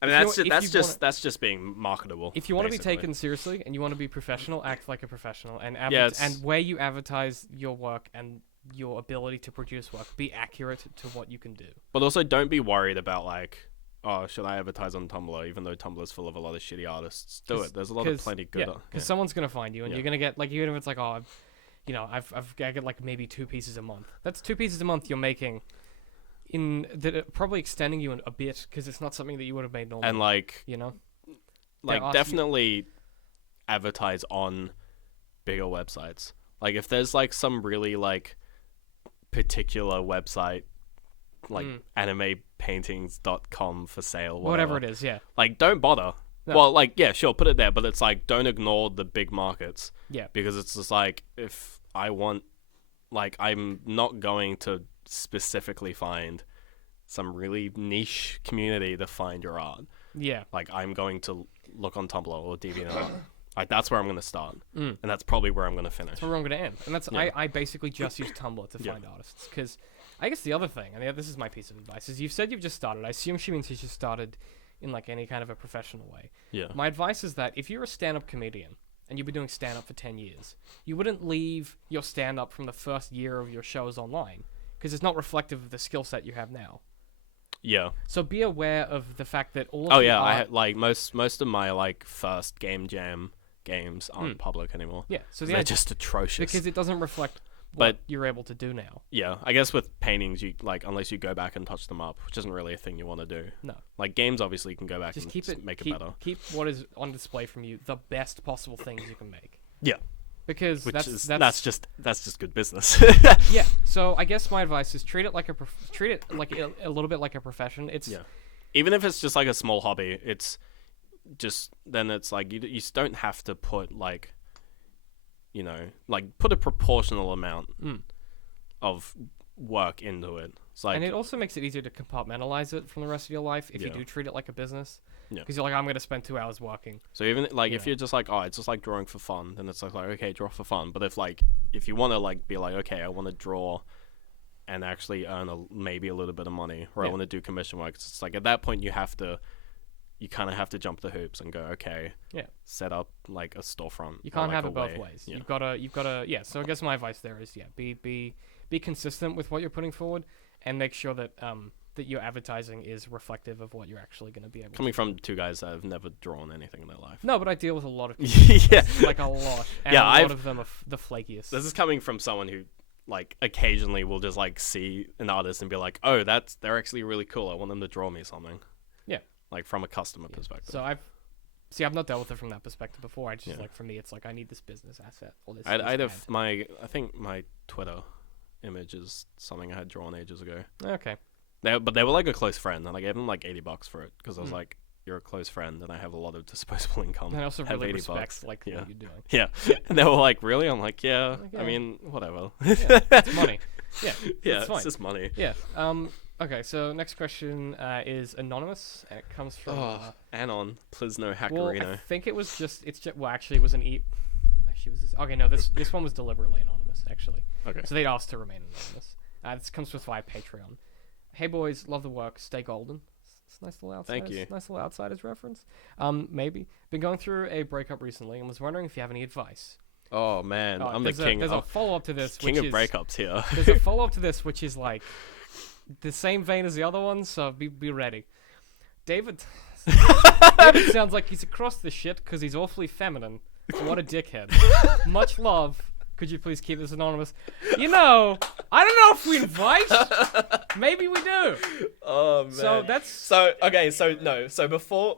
I mean, that's just being marketable. If you want to be basically. taken seriously and you want to be professional, act like a professional. And it's- where you advertise your work and your ability to produce work, be accurate to what you can do. But also, don't be worried about, like, oh, should I advertise on Tumblr, even though Tumblr's full of a lot of shitty artists? Do it. There's a lot of plenty good. Because someone's going to find you, and Yeah. you're going to get, like, even if it's like, oh, I get, like, maybe 2 pieces a month. That's 2 pieces a month you're making that are probably extending you a bit, because it's not something that you would have made normally. And, like, you know? definitely advertise on bigger websites. Like, if there's, like, some really, like, particular website, like animepaintings.com for sale, Whatever it is, yeah. like, don't bother. No. Well, like, yeah, sure, put it there, but it's like, don't ignore the big markets. Yeah. Because it's just like, if I want, like, I'm not going to specifically find some really niche community to find your art. Yeah. Like, I'm going to look on Tumblr or DeviantArt. Like, that's where I'm going to start. And that's probably where I'm going to finish. That's where I'm going to end. And that's I basically just use Tumblr to find artists. Because I guess the other thing, and this is my piece of advice, is you've said you've just started. I assume she means you just started in like any kind of a professional way. Yeah. My advice is that if you're a stand-up comedian and you've been doing stand-up for 10 years, you wouldn't leave your stand-up from the first year of your shows online, because it's not reflective of the skill set you have now. Yeah. So be aware of the fact that all of Oh the yeah, I art- had like most of my like first game jam games aren't public anymore. Yeah, so They're just atrocious. because it doesn't reflect what But- you're able to do now. Yeah, I guess with paintings, you like unless you go back and touch them up, which isn't really a thing you want to do. No. Like games, obviously, you can go back Just and keep it make keep, it better. Keep what is on display from you the best possible things you can make. Yeah, Because which that's just good business. yeah. So I guess my advice is treat it like a little bit like a profession. It's Yeah. Even if it's just like a small hobby, it's just then it's like you just don't have to put like, you know, like put a proportional amount of work into it. It's like and it also makes it easier to compartmentalize it from the rest of your life if you Yeah. do treat it like a business. Yeah. Because you're like, I'm going to spend 2 hours working. so even like if Yeah. you're just like, oh, it's just like drawing for fun, then it's like okay, draw for fun. But if you want to like be like, okay, I want to draw and actually earn maybe a little bit of money, or I Yeah. want to do commission work, it's like at that point you kind of have to jump the hoops and go, okay, Yeah. set up like a storefront. You or, can't like, have a it both way. ways. Yeah. You've gotta yeah. So I guess my advice there is be consistent with what you're putting forward, and make sure that that your advertising is reflective of what you're actually going to be able Coming to from two guys that have never drawn anything in their life. No, but I deal with a lot of Yeah. like a lot. And Yeah, a lot I've- of them are the flakiest. This is coming from someone who, like, occasionally will just like see an artist and be like, "Oh, they're actually really cool. I want them to draw me something." Yeah. Like from a customer perspective. So I've not dealt with it from that perspective before. I just Yeah. like for me, it's like I need this business asset or this. I'd this have I think my Twitter image is something I had drawn ages ago. ad. Okay. But they were like a close friend, and I gave them like $80 for it because I was Mm. like, "You're a close friend, and I have a lot of disposable income." And I also have really $80 respect like Yeah. what you're doing. Yeah. And they were like, "Really?" I'm like, "Yeah. Like, I yeah. mean, whatever." Yeah, it's money. Yeah. Yeah, it's fine. it's just money. Yeah. Okay. So next question is anonymous, and it comes from. Oh, Anon, please no well, Hackerino. I think it was just. It's just. Well, actually, it was an e. Actually, was this? Okay, no. This one was deliberately anonymous. Actually. Okay. So they'd asked to remain anonymous. This comes with via Patreon. Hey boys, love the work. Stay golden. It's a nice little outsiders. Thank you. Nice little outsiders reference. Maybe been going through a breakup recently and was wondering if you have any advice. Oh man, I'm the there's king. There's a follow up to this. King which of is, breakups here. There's a follow up to this, which is like the same vein as the other one. So be ready. David sounds like he's across the shit because he's awfully feminine. What a dickhead. Much love. Could you please keep this anonymous? You know, I don't know if we invite. Maybe we do. Oh man. So that's So okay, so no, so before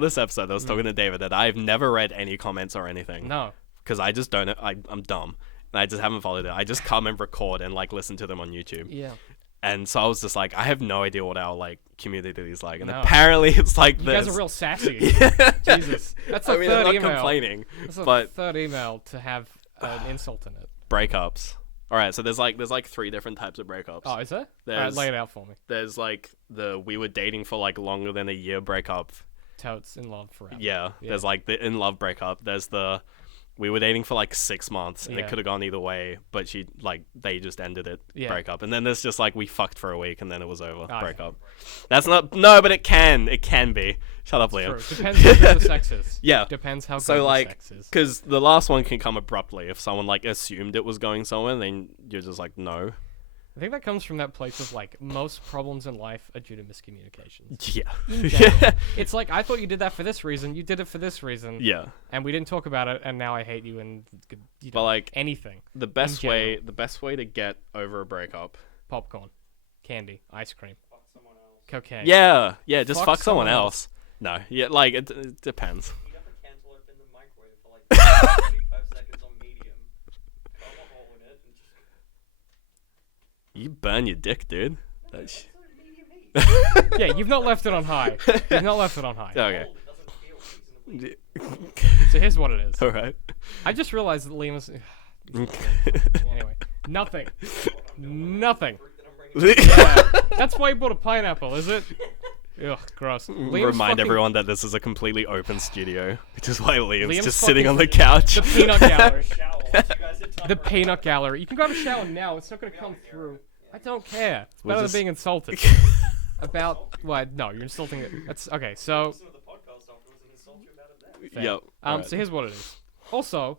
this episode, I was talking to David that I've never read any comments or anything. no. Because I just don't. I'm dumb, and I just haven't followed it. I just come and record and like listen to them on YouTube. Yeah. And so I was just like, I have no idea what our like community is like, and No. apparently it's like You this. guys are real sassy. Yeah. Jesus. That's the I mean, third I'm not email. complaining, That's the but third email to have an insult in it. breakups. All right, so there's like 3 different types of breakups. Oh, is there? Alright, There's- lay it out for me. There's like the we were dating for like longer than a year breakup. Totes in love forever. Yeah. Yeah. There's like the in love breakup. There's the we were dating for like 6 months and Yeah. it could have gone either way, but they just ended it. Yeah. Breakup. And then there's just like we fucked for a week and then it was over. Ah, breakup. That's not but it can be. Shut up, Liam. True. Depends how good the sex is. Yeah. Depends how good So the like, sex is. because the last one can come abruptly. If someone like assumed it was going somewhere, then you're just like, no. I think that comes from that place of like most problems in life are due to miscommunications. Yeah. general. It's like I thought you did that for this reason, you did it for this reason, Yeah. and we didn't talk about it, and now I hate you and you But know, like anything. the best way general. to get over a breakup. Popcorn, candy, ice cream, cocaine. Yeah. Yeah. Just fuck someone else. No. Yeah. Like it depends. Heat up a cantaloupe in the microwave for like 45 seconds on medium. Cut a hole in it and just... You burn your dick, dude. That's... Yeah, you've not left it on high. You've not left it on high. Okay. It doesn't feel reasonably... So here's what it is. All right. I just realized that Liam is... Anyway, nothing. Nothing. Fruit that I'm bringing Yeah, that's why you bought a pineapple, is it? Ugh, gross. Liam's Remind fucking- everyone that this is a completely open studio, which is why Liam's Liam's just sitting on the fucking- couch. The peanut gallery. shower once you guys hit time The for a peanut gallery. You can grab a shower now. It's not going to come through. I don't care. It's We'll better just- than being insulted. about what? No, you're insulting it. That's okay. So Listen to the podcast afterwards and insult you about it then. fair. Yep. alright. So here's what it is. Also,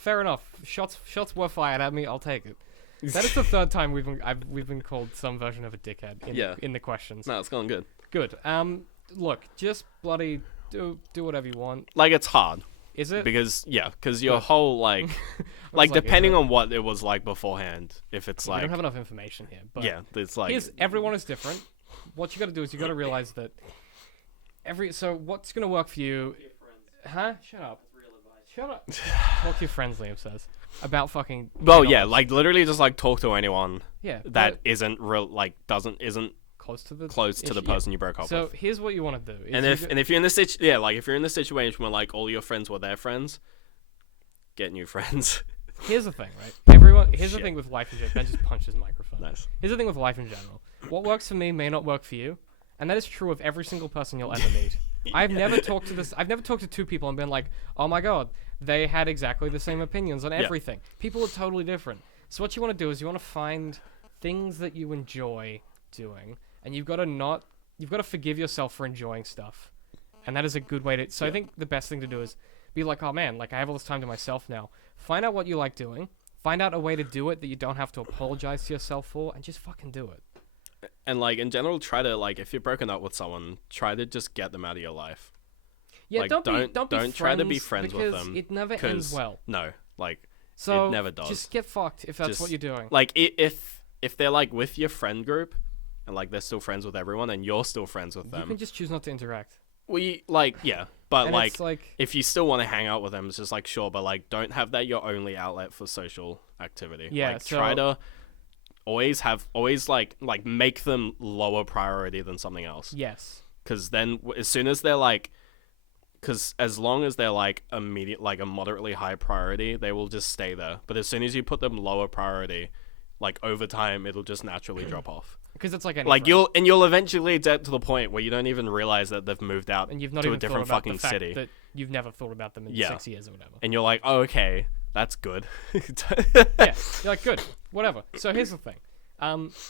fair enough. Shots were fired at me. I'll take it. That is the third time we've been called some version of a dickhead in the questions. No, it's going good. Good. Look, just bloody do whatever you want. Like, it's hard. Is it? Because your whole, like... like, like, is depending it? on what it was like beforehand, if it's We like... don't have enough information here. But yeah, it's like... everyone is different. What you got to do is you got to realize that so what's gonna work for you? Your friends. Huh? Shut up. That's real advice. Shut up. Talk to your friends, Liam says. About fucking. Well, you know, yeah, like, literally just, like, talk to anyone yeah, that but isn't real, like, isn't close to the close to the issue, yeah. person you broke up So with. here's what you want to do. is And you if you're in this if you're in this situation where, like, all your friends were their friends, get new friends. here's the thing, right? Everyone. Here's the Shit. thing with life in general. Ben just punched his microphone. Nice. Here's the thing with life in general. What works for me may not work for you, and that is true of every single person you'll ever meet. I've never talked to two people and been like, oh my god, they had exactly the same opinions on everything. People are totally different. So what you want to do is you want to find things that you enjoy doing, and you've got to forgive yourself for enjoying stuff, and that is a good way to. So I think the best thing to do is be like, oh man, like I have all this time to myself now. Find out what you like doing. Find out a way to do it that you don't have to apologize to yourself for, and just fucking do it. And, like, in general, try to, like, if you're broken up with someone, try to just get them out of your life. Yeah, Like, don't be don't try to be friends friends with because them, it never 'cause- ends well. No, like, So it never does. just get fucked if that's Just- what you're doing. like, if they're, like, with your friend group, and, like, they're still friends with everyone, and you're still friends with You them, can just choose not to interact. yeah. But, And like, it's like if you still want to hang out with them, it's just, like, sure, but, like, don't have that your only outlet for social activity. Yeah, Like, try so- to always, like, make them lower priority than something else. yes, Because then, as soon as they're like, because as long as they're like a moderately high priority, they will just stay there. But as soon as you put them lower priority, like over time, it'll just naturally drop off. because it's like any Like friend. you'll eventually get to the point where you don't even realize that they've moved out and you've not to even a different thought about fucking the fact city, that you've never thought about them in Yeah. 6 years or whatever. and you're like, oh, okay, that's good. Yeah, you're like good, whatever. So here's the thing.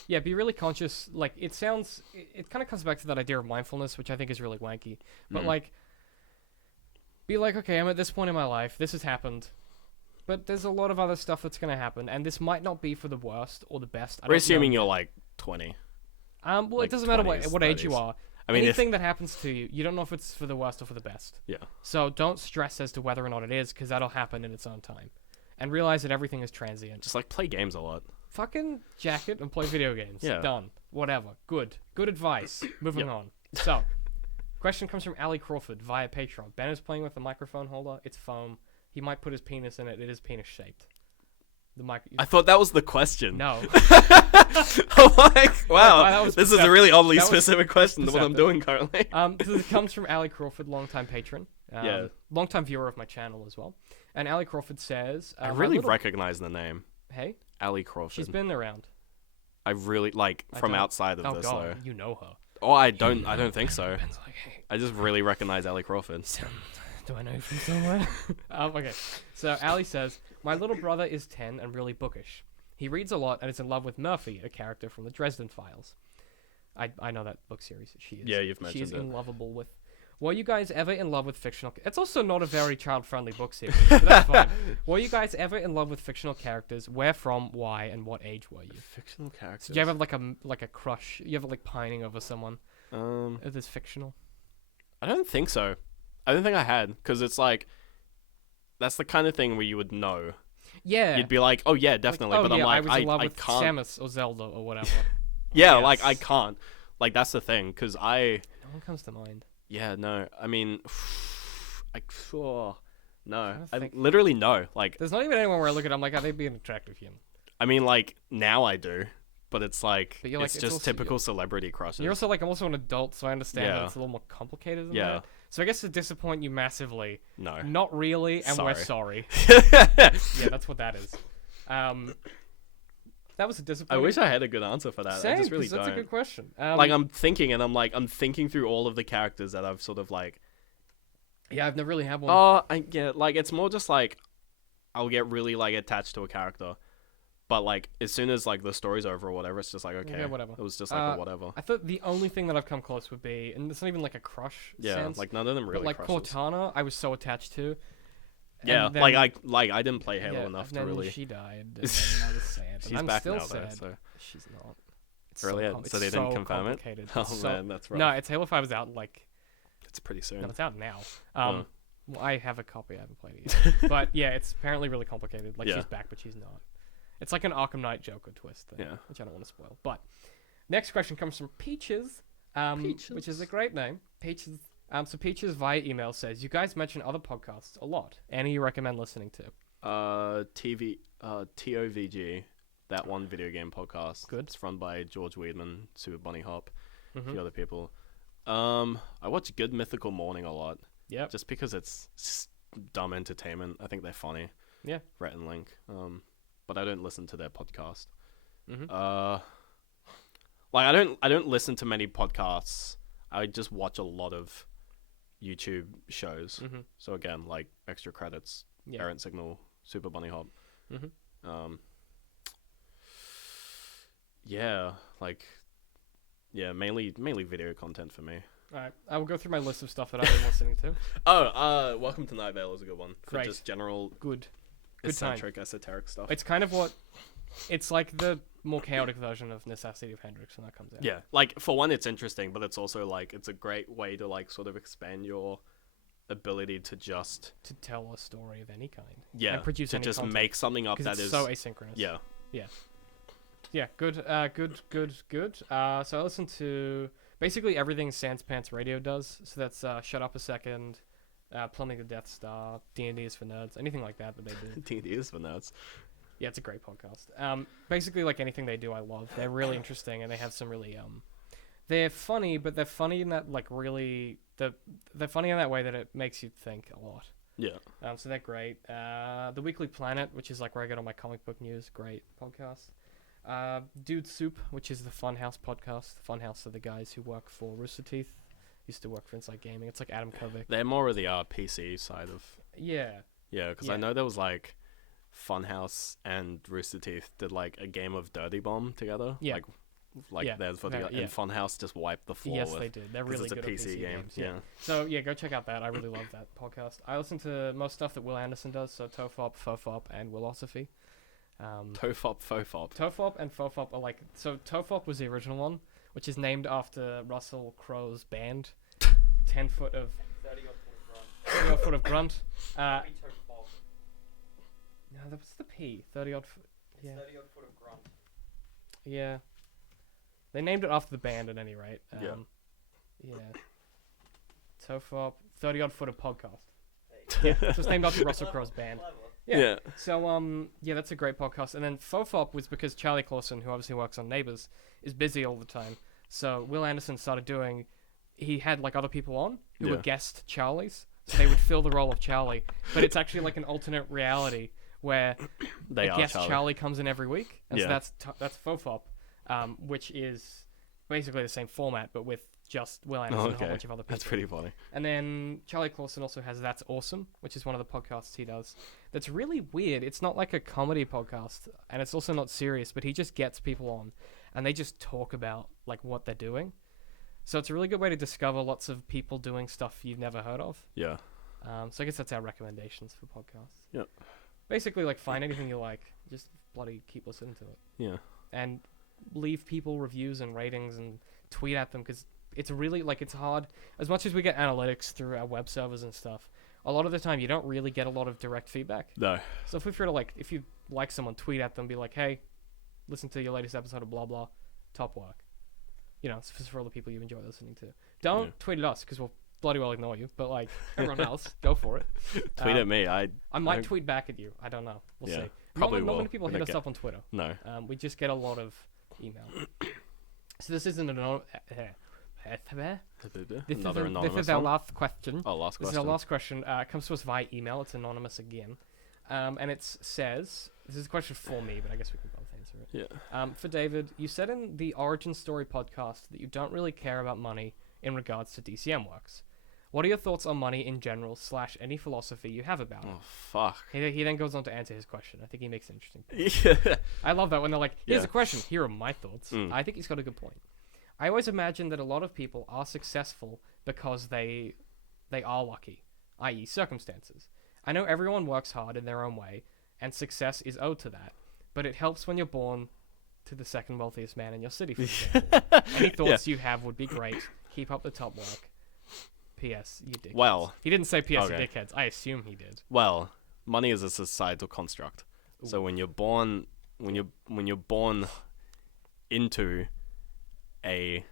Yeah, be really conscious. Like it kind of comes back to that idea of mindfulness, which I think is really wanky. But like, be like, okay, I'm at this point in my life. This has happened, but there's a lot of other stuff that's gonna happen, and this might not be for the worst or the best. We're assuming you're like 20. Well, like it doesn't matter 20s, what age you 30s. are. I mean, Anything that happens to you, you don't know if it's for the worst or for the best. yeah, So don't stress as to whether or not it is, because that'll happen in its own time. And realize that everything is transient. just like play games a lot. Fucking jack it and play video games. Yeah. Done. Whatever. Good. Good advice. Moving on. So, question comes from Ali Crawford via Patreon. Ben is playing with the microphone holder. It's foam. He might put his penis in it. It is penis shaped. The mic. I thought that was the question. No. I'm like, wow, that was this is a really oddly that was specific question to what I'm perceptive. doing currently. This comes from Ali Crawford, longtime patron. Yeah. Longtime viewer of my channel as well. And Ali Crawford says, I my really little- recognize the name, Hey, Ali Crawford. she's been around. I really like I from don't- outside of Oh this god, though. you know her. Oh, I don't think so. Ben's like, hey, I just really recognize Ali Crawford. do I know you from somewhere? Okay, so Ali says, my little brother is 10 and really bookish. He reads a lot and is in love with Murphy, a character from the Dresden Files. I know that book series. She is. Yeah, you've She is mentioned it. in lovable with. Were you guys ever in love with fictional? It's also not a very child-friendly book series. But that's fine. Were you guys ever in love with fictional characters? Where from? Why? And what age were you? Fictional characters. Did you ever have like a crush? You ever like pining over someone Um, that is fictional? I don't think so. I don't think I had, because it's like, that's the kind of thing where you would know. Yeah. You'd be like, oh yeah, definitely. oh, but I'm yeah, like, I was in love I with can't. Samus or Zelda or whatever. Yeah, like I Yes. can't. Like that's the thing, because I. No one comes to mind. Yeah, no. I mean, no. to I think. literally no. Like, There's not even anyone where I look at. I'm like, are they being attractive human? I mean, like now I do, but it's like But you're like, it's it's just also- typical celebrity crushes. You're also like, I'm also an adult, so I understand that Yeah. it's a little more complicated than Yeah. that. So I guess to disappoint you massively, No. not really, and we're sorry. I Yeah, that's what that is. That was a disappointment. wish I had a good answer for that. Same, I just really 'cause that's don't. a good question. Like I'm thinking, and I'm thinking through all of the characters that I've sort of like. yeah, I've never really had one. Oh, I get like it's more just like I'll get really like attached to a character, But like as soon as like the story's over or whatever, it's just like okay, Yeah, whatever. It was just like a whatever. I thought the only thing that I've come close would be, and it's not even like a crush Yeah, sense, like none of them really. but like crushes. Cortana, I was so attached to. Yeah, And then- I didn't play Halo yeah, enough and to then really. she died. And then I was sad. and She's I'm back still now sad. though, so She's not. It's really, it's so they didn't so confirm it. complicated. Oh It's so- man, that's right. No, it's Halo 5 is out like It's pretty soon. no, it's out now. Oh. Well, I have a copy. I haven't played it yet. But yeah, it's apparently really complicated. Like Yeah. she's back, but she's not. It's like an Arkham Knight Joker twist thing, Yeah. which I don't want to spoil. But next question comes from Peaches, which is a great name. Peaches. So Peaches via email says, "You guys mention other podcasts a lot. Any you recommend listening to?" TOVG, that one video game podcast. Good. It's run by George Weidman, Super Bunny Hop, a Mhm. few other people. I watch Good Mythical Morning a lot, Yep. just because it's just dumb entertainment. I think they're funny. Yeah. Rhett and Link. But I don't listen to their podcast. Mhm. Like I don't listen to many podcasts. I just watch a lot of YouTube shows. Mhm. So again, like Extra Credits, Yeah. Errant Signal, Super Bunny Hop. Mhm. Yeah, like mainly video content for me. All right. I will go through my list of stuff that I've been listening to. Oh, Welcome to Night Vale is a good one for Great. just general Good. Good time. eccentric esoteric stuff. It's kind of what. It's like the more chaotic version of Necessity of Hendrix when that comes out. Yeah, like for one, it's interesting, but it's also like it's a great way to like sort of expand your ability to just To tell a story of any kind. yeah And produce to any just content. make something up Because that it's is so asynchronous. yeah Yeah, good. So I listen to basically everything Sans Pants Radio does. So that's Shut Up a Second, Plumbing the Death Star, D&D is for Nerds, anything like that they do. D&D is for nerds. Yeah, it's a great podcast. Basically, like anything they do, I love. They're really interesting, and they have some really they're funny, but they're funny in that like really they're funny in that way that it makes you think a lot. Yeah, So they're great. The Weekly Planet, which is like where I get all my comic book news, great podcast. Dude Soup, which is the Funhouse podcast. The Funhouse are the guys who work for Rooster Teeth. Used to work for Inside Gaming. It's like Adam Kovic. they're more of the PC side of Yeah. because Yeah. I know there was like Funhouse and Rooster Teeth did like a game of Dirty Bomb together. Yeah. Like Yeah, there's for the yeah. and Funhouse just wiped the floor Yes, with they did. They're 'cause really it's a good PC at PC game. games. Yeah. So yeah, go check out that. I really love that podcast. I listen to most stuff that Will Anderson does. So Tofop, Fofop, and Willosophy. Tofop, Fofop. Tofop and Fofop are like so. Tofop was the original one, which is named after Russell Crowe's band. 10 foot of 30 odd foot of grunt. 30 odd foot of grunt. Be Tofop. No, that was the P. 30 odd foot. It's Yeah. 30 odd foot of grunt. Yeah. They named it after the band at any rate. Yeah. Yeah. Tofop, 30 odd foot of podcast. Hey. Yeah, so it's named after Russell Crowe's band. Clever. Yeah. So yeah, that's a great podcast. And then Fofop was because Charlie Clausen, who obviously works on Neighbours, is busy all the time. So Will Anderson started doing. He had like other people on who were Yeah. guest Charlies, so they would fill the role of Charlie. But it's actually like an alternate reality where They a are guest Charlie. Charlie comes in every week, and so Yeah. that's Fofop, which is basically the same format but with just Will Anderson and a whole bunch of other people. That's pretty funny. And then Charlie Clausen also has That's Awesome, which is one of the podcasts he does. That's really weird. It's not like a comedy podcast, and it's also not serious, but he just gets people on, and they just talk about like what they're doing. So it's a really good way to discover lots of people doing stuff you've never heard of. Yeah. So I guess that's our recommendations for podcasts. Yeah. Basically, like find anything you like, just bloody keep listening to it, Yeah. and leave people reviews and ratings and tweet at them because it's really like it's hard. As much as we get analytics through our web servers and stuff, a lot of the time you don't really get a lot of direct feedback. No. So if you if you like someone, tweet at them, be like, hey, listen to your latest episode of blah blah, top work. You know, it's for all the people you enjoy listening to. Don't Yeah. tweet at us because we'll bloody well ignore you. But like everyone else, go for it. Tweet at me. I I might I- tweet back at you. I don't know. We'll Yeah, see. probably not will. many people We hit don't us get- up on Twitter. no. We just get a lot of email. So this isn't Another anonymous this is our one. last question. Oh, last This question. is our last question. It comes to us via email. It's anonymous again. And it says, this is a question for me, but I guess we can both answer it. Yeah. For David, you said in the Origin Story podcast that you don't really care about money in regards to dcm works. What are your thoughts on money in general / any philosophy you have about it? Oh fuck. He then goes on to answer his question. I think he makes an interesting point. Yeah. I love that when they're like, here's Yeah. a question, here are my thoughts. Mm. I think he's got a good point. I always imagine that a lot of people are successful because they are lucky, i.e. circumstances. I know everyone works hard in their own way, and success is owed to that, but it helps when you're born to the second wealthiest man in your city, for example. Any thoughts you have would be great. Keep up the top work. P.S. You dickheads. Well, he didn't say P.S. okay. You dickheads. I assume he did. Well, money is a societal construct. So when you're born into a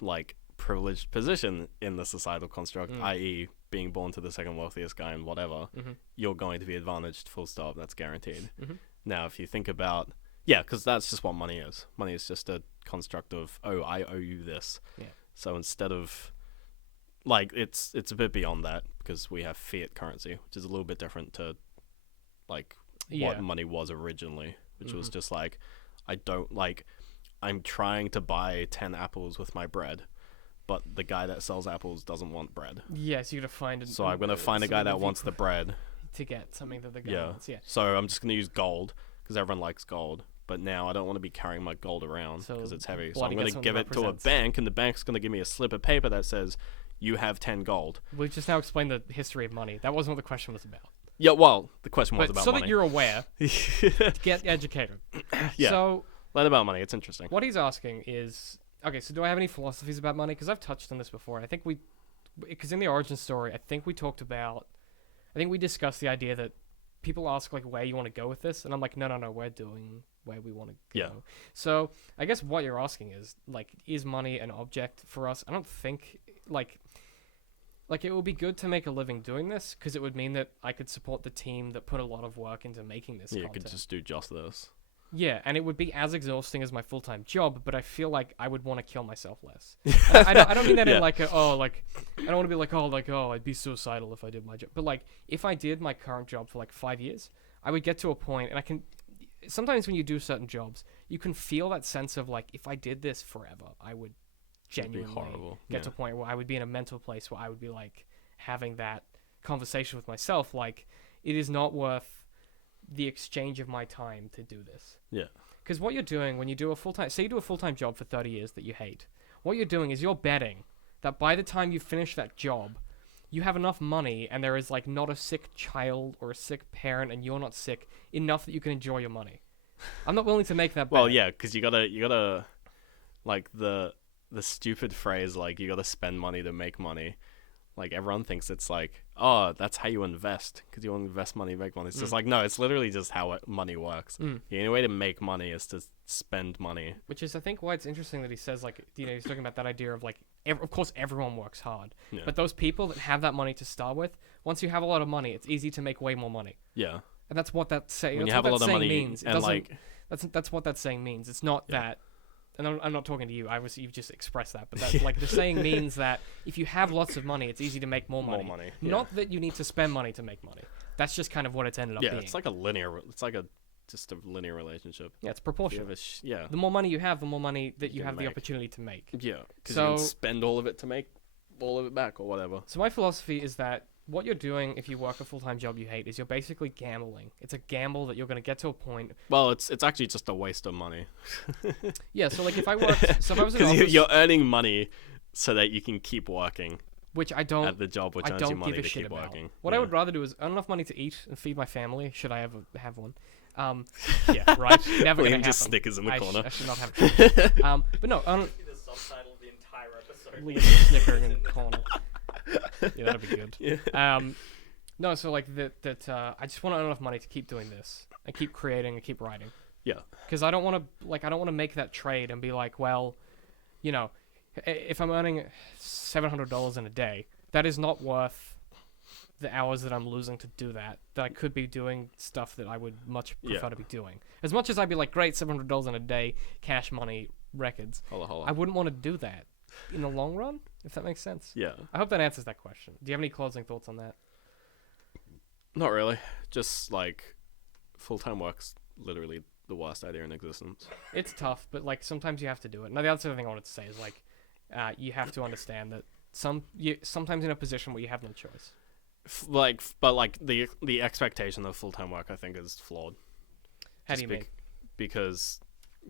like privileged position in the societal construct, i.e. being born to the second wealthiest guy and whatever, you're going to be advantaged, full stop. That's guaranteed. Now, if you think about, because that's just what money is. Money is just a construct of, oh, I owe you this. Yeah. So instead of, like, it's a bit beyond that, because we have fiat currency, which is a little bit different to, like, what money was originally, which was just like, I'm trying to buy 10 apples with my bread, but the guy that sells apples doesn't want bread. Yes, you're gonna find. So I'm gonna find a guy that wants the bread to get something that the guy wants. Yeah. So I'm just gonna use gold because everyone likes gold. But now I don't want to be carrying my gold around because it's heavy. So I'm going to give it to a bank, and the bank's going to give me a slip of paper that says, you have 10 gold. We've just now explained the history of money. That wasn't what the question was about. Yeah, well, the question was But about so money. that you're aware, get educated. Yeah. So learn about money. It's interesting. what he's asking is, okay, so do I have any philosophies about money? Because I've touched on this before. I think because in the origin story, I think we discussed the idea that people ask like where you want to go with this, and I'm like, no, we're doing where we want to go. Yeah. So I guess what you're asking is like, is money an object for us? I don't think like it would be good to make a living doing this because it would mean that I could support the team that put a lot of work into making this Yeah, you content. could just do just this. Yeah, and it would be as exhausting as my full-time job, but I feel like I would want to kill myself less. I don't mean that in like I don't want to be like, I'd be suicidal if I did my job. But like, if I did my current job for like 5 years, I would get to a point, and sometimes when you do certain jobs, you can feel that sense of like, if I did this forever, I would genuinely horrible. get to a point where I would be in a mental place where I would be like having that conversation with myself, like, it is not worth the exchange of my time to do this. Yeah. Because what you're doing when you do say you do a full-time job for 30 years that you hate, what you're doing is you're betting that by the time you finish that job, you have enough money and there is like not a sick child or a sick parent and you're not sick enough that you can enjoy your money. I'm not willing to make that bet. Well, yeah, because you gotta like the stupid phrase like you gotta spend money to make money. Like, everyone thinks it's like, oh, that's how you invest, because you invest money, make money. It's just like, no, it's literally just how money works. The only way to make money is to spend money. Which is, I think, why it's interesting that he says, like, he's talking about that idea of, like, of course, everyone works hard. Yeah. But those people that have that money to start with, once you have a lot of money, it's easy to make way more money. Yeah. And that's what that saying. When you That's have what a lot that of saying money, means. It and doesn't. like, That's what that saying means. It's not that. And I'm not talking to you. Obviously, you've just expressed that. But that, like, the saying means that if you have lots of money, it's easy to make more money. More money, yeah. Not that you need to spend money to make money. That's just kind of what it's ended up being. it's like just a linear relationship. Yeah, it's You proportional. have The more money you have, the more money that you can have the make. opportunity to make. Yeah, because So- you can spend all of it to make all of it back or whatever. So my philosophy is that what you're doing if you work a full-time job you hate is you're basically gambling. It's a gamble that you're going to get to a point. Well, it's actually just a waste of money. Yeah, so like if I worked, so if I was in an Because office, you're earning money so that you can keep working which I don't, at the job, which I earns you don't money give a to shit keep about. working. What I would rather do is earn enough money to eat and feed my family. Should I ever have one? Yeah, right. Never William gonna just happen. snickers in the corner. I should not have kids. But no, Be the subtitle of the entire episode. Liam snickering in the corner. Yeah, that'd be good. Yeah. No, so like I just want to earn enough money to keep doing this and keep creating and keep writing. Yeah. Because I don't want to make that trade and be like, well, you know, if I'm earning $700 in a day, that is not worth the hours that I'm losing to do that. That I could be doing stuff that I would much prefer to be doing. As much as I'd be like, great, $700 in a day, cash money, records. Holla. I wouldn't want to do that in the long run, if that makes sense. Yeah. I hope that answers that question. Do you have any closing thoughts on that? Not really. Just like full-time work's literally the worst idea in existence. It's tough, but like sometimes you have to do it. Now the other thing I wanted to say is like, you have to understand that sometimes in a position where you have no choice. But the expectation of full-time work, I think, is flawed. How do you mean? Because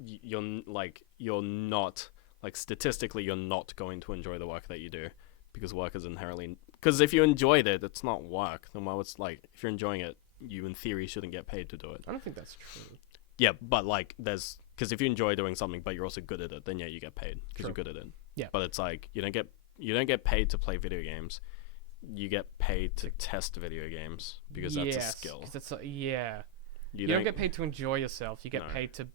you're not, like, statistically, you're not going to enjoy the work that you do, because work is inherently, because if you enjoyed it, it's not work. Then why would, like, if you're enjoying it, you in theory shouldn't get paid to do it. I don't think that's true. Yeah, but like because if you enjoy doing something but you're also good at it, then yeah, you get paid because you're good at it. Yeah. But it's like you don't get paid to play video games. You get paid to test video games because that's a skill. You don't get paid to enjoy yourself. You get paid to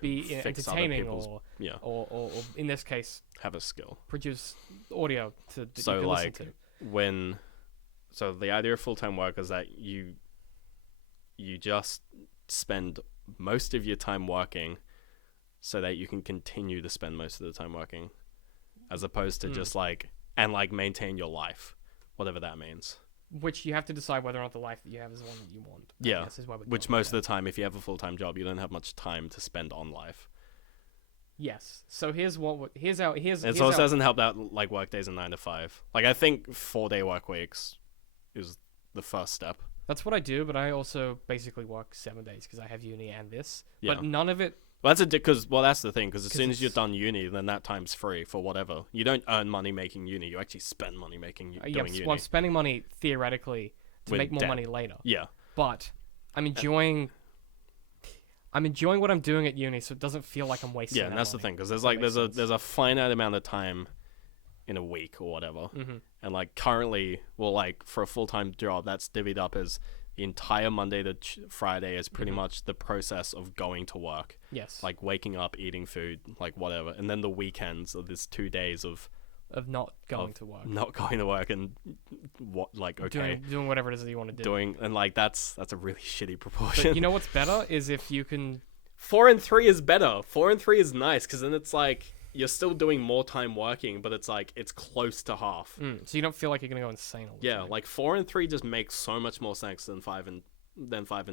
be fix entertaining other or in this case have a skill. Produce audio that so you can like listen to. So the idea of full-time work is that you just spend most of your time working so that you can continue to spend most of the time working, as opposed to just maintain your life, whatever that means. Which you have to decide whether or not the life that you have is the one that you want. Yeah, which most of the time, if you have a full-time job, you don't have much time to spend on life. Yes. So here's It also doesn't help that like work days are 9 to 5. Like I think 4-day work weeks is the first step. That's what I do, but I also basically work 7 days because I have uni and this. Yeah. But none of it. Well, that's the thing. Because as soon as you're done uni, then that time's free for whatever. You don't earn money making uni. You actually spend money making doing uni. Well, I'm spending money theoretically to make more money later. Yeah. But I'm enjoying what I'm doing at uni, so it doesn't feel like I'm wasting. Yeah, and that's the thing, because there's a finite amount of time in a week or whatever, and like currently, well, like for a full-time job, that's divvied up as the entire Monday to Friday is pretty much the process of going to work. Yes. Like waking up, eating food, like whatever, and then the weekends are this 2 days of not going to work. Not going to work and doing whatever it is that you want to do. And like that's a really shitty proportion. But you know what's better is if you can 4 and 3 is better. 4 and 3 is nice because then it's like you're still doing more time working, but it's like it's close to half. So you don't feel like you're gonna go insane all the time. Like 4 and 3 just makes so much more sense than 5 and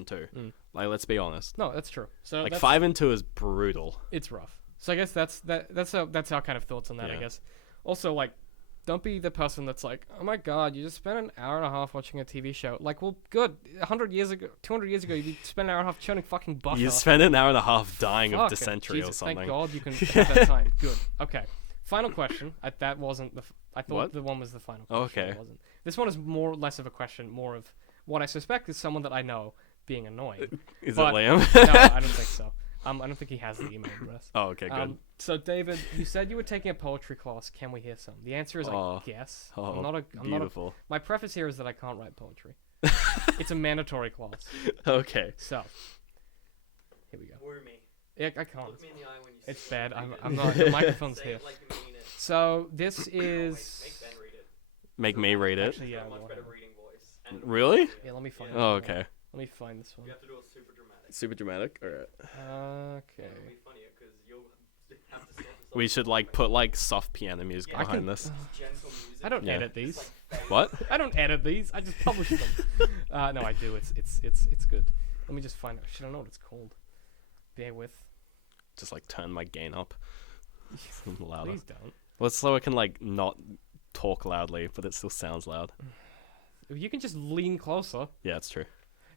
2. Like let's be honest. No, that's true. So like 5 and 2 is brutal. It's rough. So I guess that's our kind of thoughts on that. I guess. Also, like, don't be the person that's like, oh my god, you just spent an hour and a half watching a TV show. Like, well, good. 200 years ago, you spent an hour and a half churning fucking butter. You spent an hour and a half dying of dysentery or something. Thank God you can have that time. Good. Okay. Final question. That wasn't the. I thought the one was the final question. Okay. It wasn't. This one is more or less of a question, more of what I suspect is someone that I know being annoying. Is it Liam? No, I don't think so. I don't think he has the email address. Oh, okay, good. So, David, you said you were taking a poetry class. Can we hear some? The answer is I guess. Beautiful. My preface here is that I can't write poetry. It's a mandatory class. Okay. So, here we go. Woo me. Yeah, I can't. Look me in the eye when you It's say bad. it. I'm not. The microphone's Say here. it like you mean it. So, this is. Make Ben read it. Make me read it. Actually, yeah. Much better reading voice. And Really? Yeah, let me find it. Oh, okay. Let me find this one. You have to do it super dramatic. Super dramatic. All right. Okay. It'll be funnier because you'll have to sort yourself. We should like put like soft piano music Yeah, behind this. gentle music. I don't Yeah. edit these. What? I don't edit these. I just publish them. No, I do. It's good. Let me just find. Should I know what it's called? Bear with. Just like turn my gain up. Louder. Please don't. Well, it's so I can like not talk loudly, but it still sounds loud. You can just lean closer. Yeah, it's true.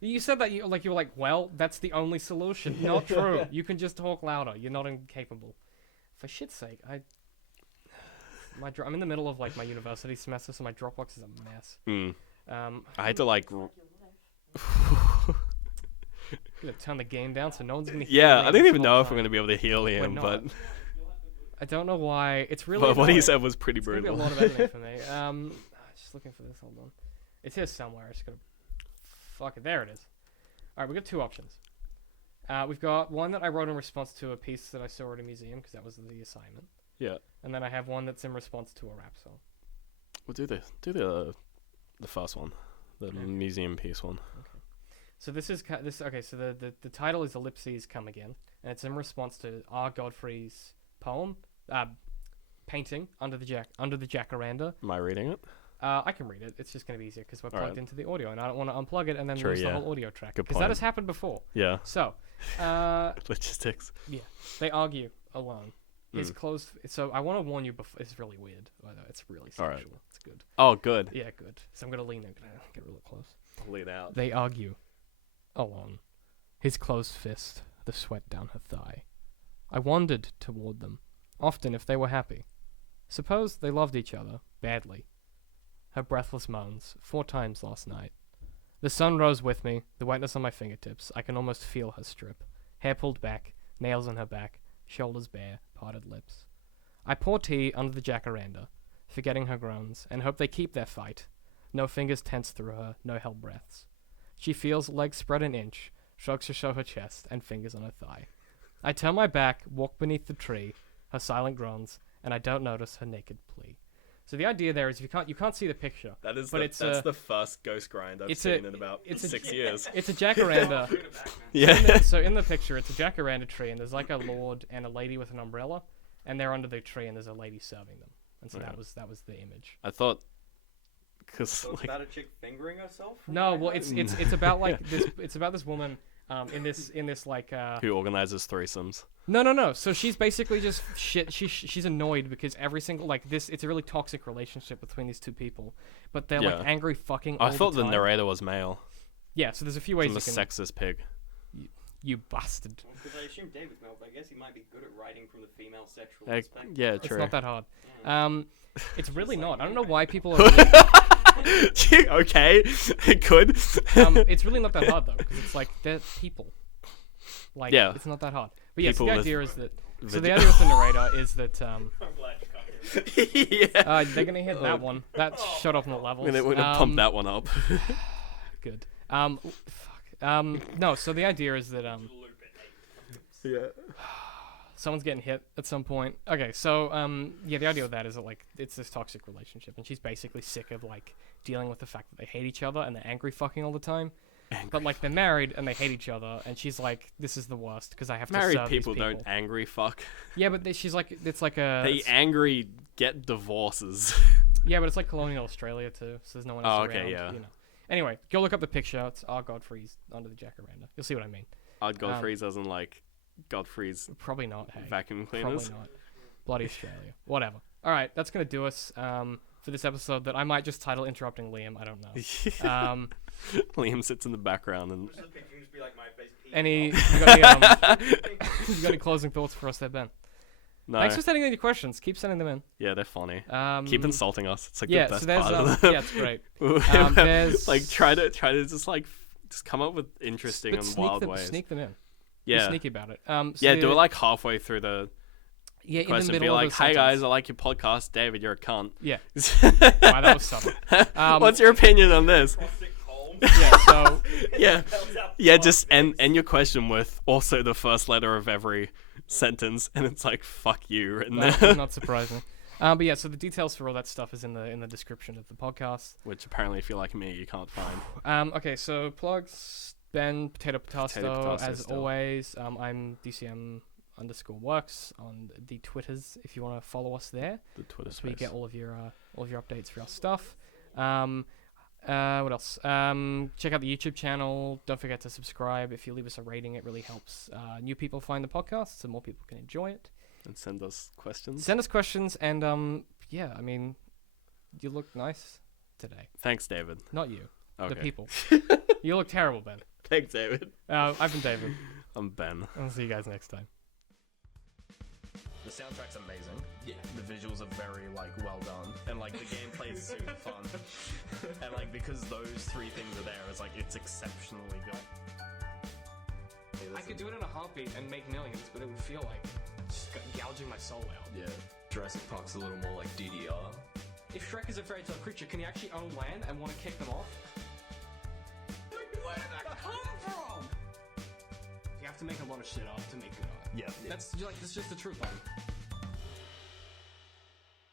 You said that you were like, well, that's the only solution. Not true. You can just talk louder. You're not incapable. For shit's sake, I'm in the middle of like my university semester, so my Dropbox is a mess. I had to like. I'm gonna turn the gain down so no one's gonna hear Yeah, me I don't this even whole know if time. I'm gonna be able to heal him, not. but I don't know why. It's really. but what he annoying. said was pretty It's gonna be a brutal. lot of editing for me. Just looking for this. Hold on. It's here somewhere. I just gotta. Fuck it. There it is. All right, we got two options. We've got one that I wrote in response to a piece that I saw at a museum because that was the assignment. Yeah, And then I have one that's in response to a rap song. we'll do the first one, the museum piece one. So this is okay. So the title is Ellipses Come Again, and it's in response to R. Godfrey's poem, painting under the jacaranda. Am I reading it? I can read it. It's just going to be easier because we're plugged Alright. into the audio, and I don't want to unplug it and then True, lose yeah. the whole audio track. Good Because that point. has happened before. Yeah. So, Logistics. they argue alone. His clothes. So I want to warn you. Before, it's really weird. I know it's really sexual. Alright. It's good. Oh, good. Yeah, good. So I'm gonna lean in. Gonna get real close. Lean out. They argue. Alone. His closed fist, the sweat down her thigh. I wandered toward them, often if they were happy. Suppose they loved each other, badly. Her breathless moans, 4 times last night. The sun rose with me, the wetness on my fingertips. I can almost feel her strip. Hair pulled back, nails in her back, shoulders bare, parted lips. I pour tea under the jacaranda, forgetting her groans, and hope they keep their fight. No fingers tense through her, no held breaths. She feels legs spread an inch, shrugs to show her chest, and fingers on her thigh. I turn my back, walk beneath the tree, her silent groans, and I don't notice her naked plea. So the idea there is you can't see the picture. That is but that's the first ghost grind I've seen in about 6 years. It's a jacaranda. Yeah. So in the picture, it's a jacaranda tree, and there's like a lord and a lady with an umbrella, and they're under the tree, and there's a lady serving them. And so that was the image. I thought, because So it's about a chick fingering herself? No, well, it's about like this. It's about this woman. In this like who organizes threesomes? No. So she's basically just shit. She's annoyed because every single like this. It's a really toxic relationship between these two people, but they're like angry fucking. I thought the time. narrator was male. Yeah, so there's a few ways. I'm a you can, sexist pig. You bastard. Because I assume David's male, but I guess he might be good at writing from the female sexual Like, aspect. yeah, It's true. not that hard. It's really like not. I don't you. know why people are. Really, Okay, good. it's really not that hard though, because it's like they're people. Like, Yeah. it's not that hard. But yeah, so People the with idea is that. So the idea with the narrator is that I'm glad you can't hear me. Yeah. they're gonna hit that one. That shut off on the levels. We're gonna pump that one up. Good. No. So the idea is that Yeah. someone's getting hit at some point. Okay. So the idea of that is that like it's this toxic relationship, and she's basically sick of like dealing with the fact that they hate each other and they're angry fucking all the time. But like they're married and they hate each other, and she's like, "This is the worst because I have to Married serve people these don't angry fuck. Yeah, but she's like, it's like a. They angry get divorces. Yeah, but it's like colonial Australia too, so there's no one else Oh, okay, around. yeah. You know. Anyway, go look up the picture. It's Godfrey's under the jacaranda. You'll see what I mean. Godfrey's as in like Godfrey's Probably not. Hey. vacuum Probably cleaners. not. Bloody Australia. Whatever. All right, that's gonna do us for this episode. That I might just title "Interrupting Liam." I don't know. Liam sits in the background and Just the picture just be like my face. You got you got any closing thoughts for us there, Ben? no. Thanks for sending in your questions. Keep sending them in. Yeah, they're funny. Keep Insulting us. It's like Yeah, the best so there's part of them. yeah, it's great. There's like try to just come up with interesting but and wild them, ways. Sneak them in. Be Yeah. sneaky about it. Yeah, do it like halfway through the yeah, in the question. middle Be of like, a "Hey guys, sentence. I like your podcast. David, you're a cunt." Yeah. Wow, that was subtle. What's your opinion on this? Yeah. So Yeah, yeah. Just end your question with also the first letter of every sentence, and it's like "fuck you" written that there. does not surprise me. But yeah, so the details for all that stuff is in the description of the podcast. Which apparently, if you're like me, you can't find. Okay, so plugs. Ben Potasto Potasto as still. always. I'm dcm.works on the Twitters if you want to follow us there. The Twitter So we space. get all of your updates for our stuff. What else? Check out the YouTube channel. Don't forget to subscribe. If you leave us a rating, it really helps new people find the podcast, so more people can enjoy it. And send us questions. Send us questions, and yeah, I mean, you look nice today. Thanks, David. Not you, Okay. the people. You look terrible, Ben. Thanks, David. I've been David. I'm Ben. I'll see you guys next time. The soundtrack's amazing. Yeah. The visuals are very like well done, and like the gameplay is super fun. And like because those 3 things are there, it's like it's exceptionally good. I could do it in a heartbeat and make millions, but it would feel like just gouging my soul out. Yeah, Jurassic Park's a little more like DDR. If Shrek is a fairy tale creature, can he actually own land and want to kick them off? Where did that come from? You have to make a lot of shit up to make good art. Yeah. That's just the truth of it.